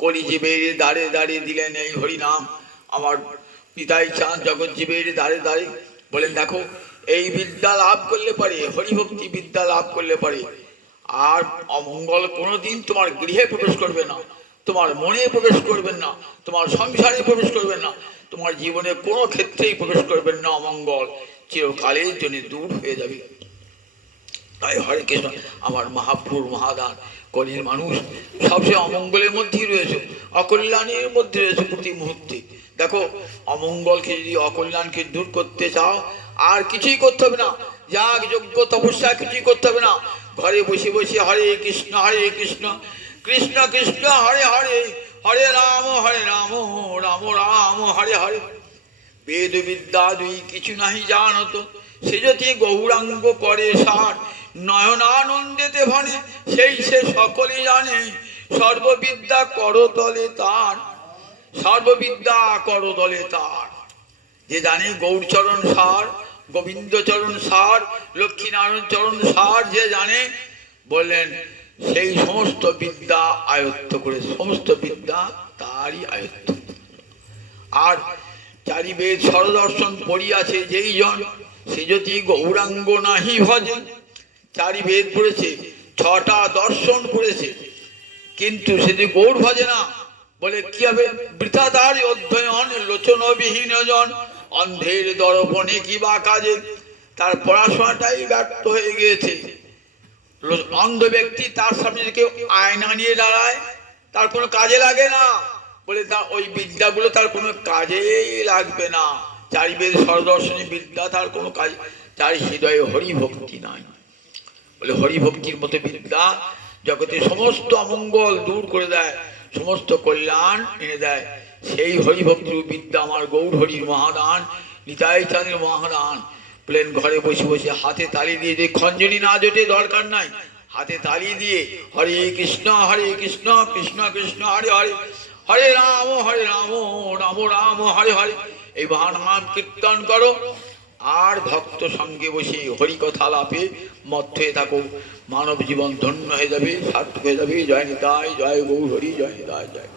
কলিজীবের দ্বারে দ্বারে দিলেন এই হরিনাম। আমার পিতাই চান জগৎজীবের দ্বারে দ্বারে। বলেন দেখো, এই বিদ্যা লাভ করলে পারে, হরিভক্তি বিদ্যা লাভ করলে পারে, আর অমঙ্গল কোনোদিন তোমার গৃহে প্রবেশ করবে না, তোমার মনে প্রবেশ করবেন না, তোমার সংসারে প্রবেশ করবেন না, তোমার জীবনে কোনো ক্ষেত্রেই প্রবেশ করবেন না। অমঙ্গল চিরকালের জন্য দূর হয়ে যাবে। তাই হরে কৃষ্ণ আমার মহাপ্রভুর মহাদান। কলির মানুষ সবসময় অমঙ্গলের মধ্যেই রয়েছে, অকল্যাণের মধ্যে রয়েছে প্রতি মুহূর্তে। দেখো, অমঙ্গলকে যদি, অকল্যাণকে দূর করতে চাও, আর কিছুই করতে হবে না। যাগ যজ্ঞ তপস্যা কিছুই করতে হবে না। ঘরে বসে বসে হরে কৃষ্ণ কৃষ্ণ কৃষ্ণ হরে হরে, হরে রাম রাম রাম হরে হরে। বেদ বিদ্যা দুই কিছু নাহি জানত, সে যদি গৌরাঙ্গ করে সার। নয়নানন্দেতে ভনে সেই সে সকলে জানে, সর্ববিদ্যা করতলে তার, সর্ববিদ্যা করতলে তার। যে জানে গৌরচরণ সার, গোবিন্দচরণ সার, লক্ষ্মীনারায়ণ চরণ সার যে জানে, বললেন সেই সমস্ত বিদ্যা আয়ত্ত করে, সমস্ত বিদ্যা তারই আয়ত্ত। আর চারি বেদ সরদর্শন পড়িয়াছে যেই জন, সে যদি গৌরাঙ্গ নাহি ভজে। চারি বেদ পড়েছে, 6টা দর্শন পড়েছে, কিন্তু সে যদি গৌর ভজে না, বলে কি হবে? বৃথা তার অধ্যয়ন, লোচনবিহীন জন অন্ধের দর্পণে কি বা কাজে। তার পড়াশোনাটাই ব্যর্থ হয়ে গিয়েছে। অন্ধ ব্যক্তি তার সামনে কেউ আয়না নিয়ে দাঁড়ায়, তার কোনো কাজে লাগে না। বলে তা ওই বিদ্যাগুলো তার কোনো কাজেই লাগবে না। চারি বেদ সরদর্শনী বিদ্যা তার কোনো কাজ, তার হৃদয়ে হরিভক্তি নাই। বলে হরিভক্তির মতো বিদ্যা জগতের সমস্ত অমঙ্গল দূর করে দেয়, সমস্ত কল্যাণ এনে দেয়। সেই হরিভক্তির বিদ্যা আমার গৌর হরির মহাদান, নিতাই চাঁদের মহাদান। বলেন ঘরে বসে বসে হাতে তালি দিয়ে, যে খঞ্জনি না জোটে দরকার নাই, হাতে তালি দিয়ে হরে কৃষ্ণ কৃষ্ণ কৃষ্ণ হরে হরে, হরে রাম রাম রাম হরে হরে। এই মহানাম কীর্তন করো, আর ভক্ত সঙ্গে বসে হরি কথা লাপে মত্ত হয়ে থাকো। মানব জীবন ধন্য হয়ে যাবে, সার্থক হয়ে যাবে। জয় নিতাই, জয় গৌর হরি, জয় নিতাই, জয়।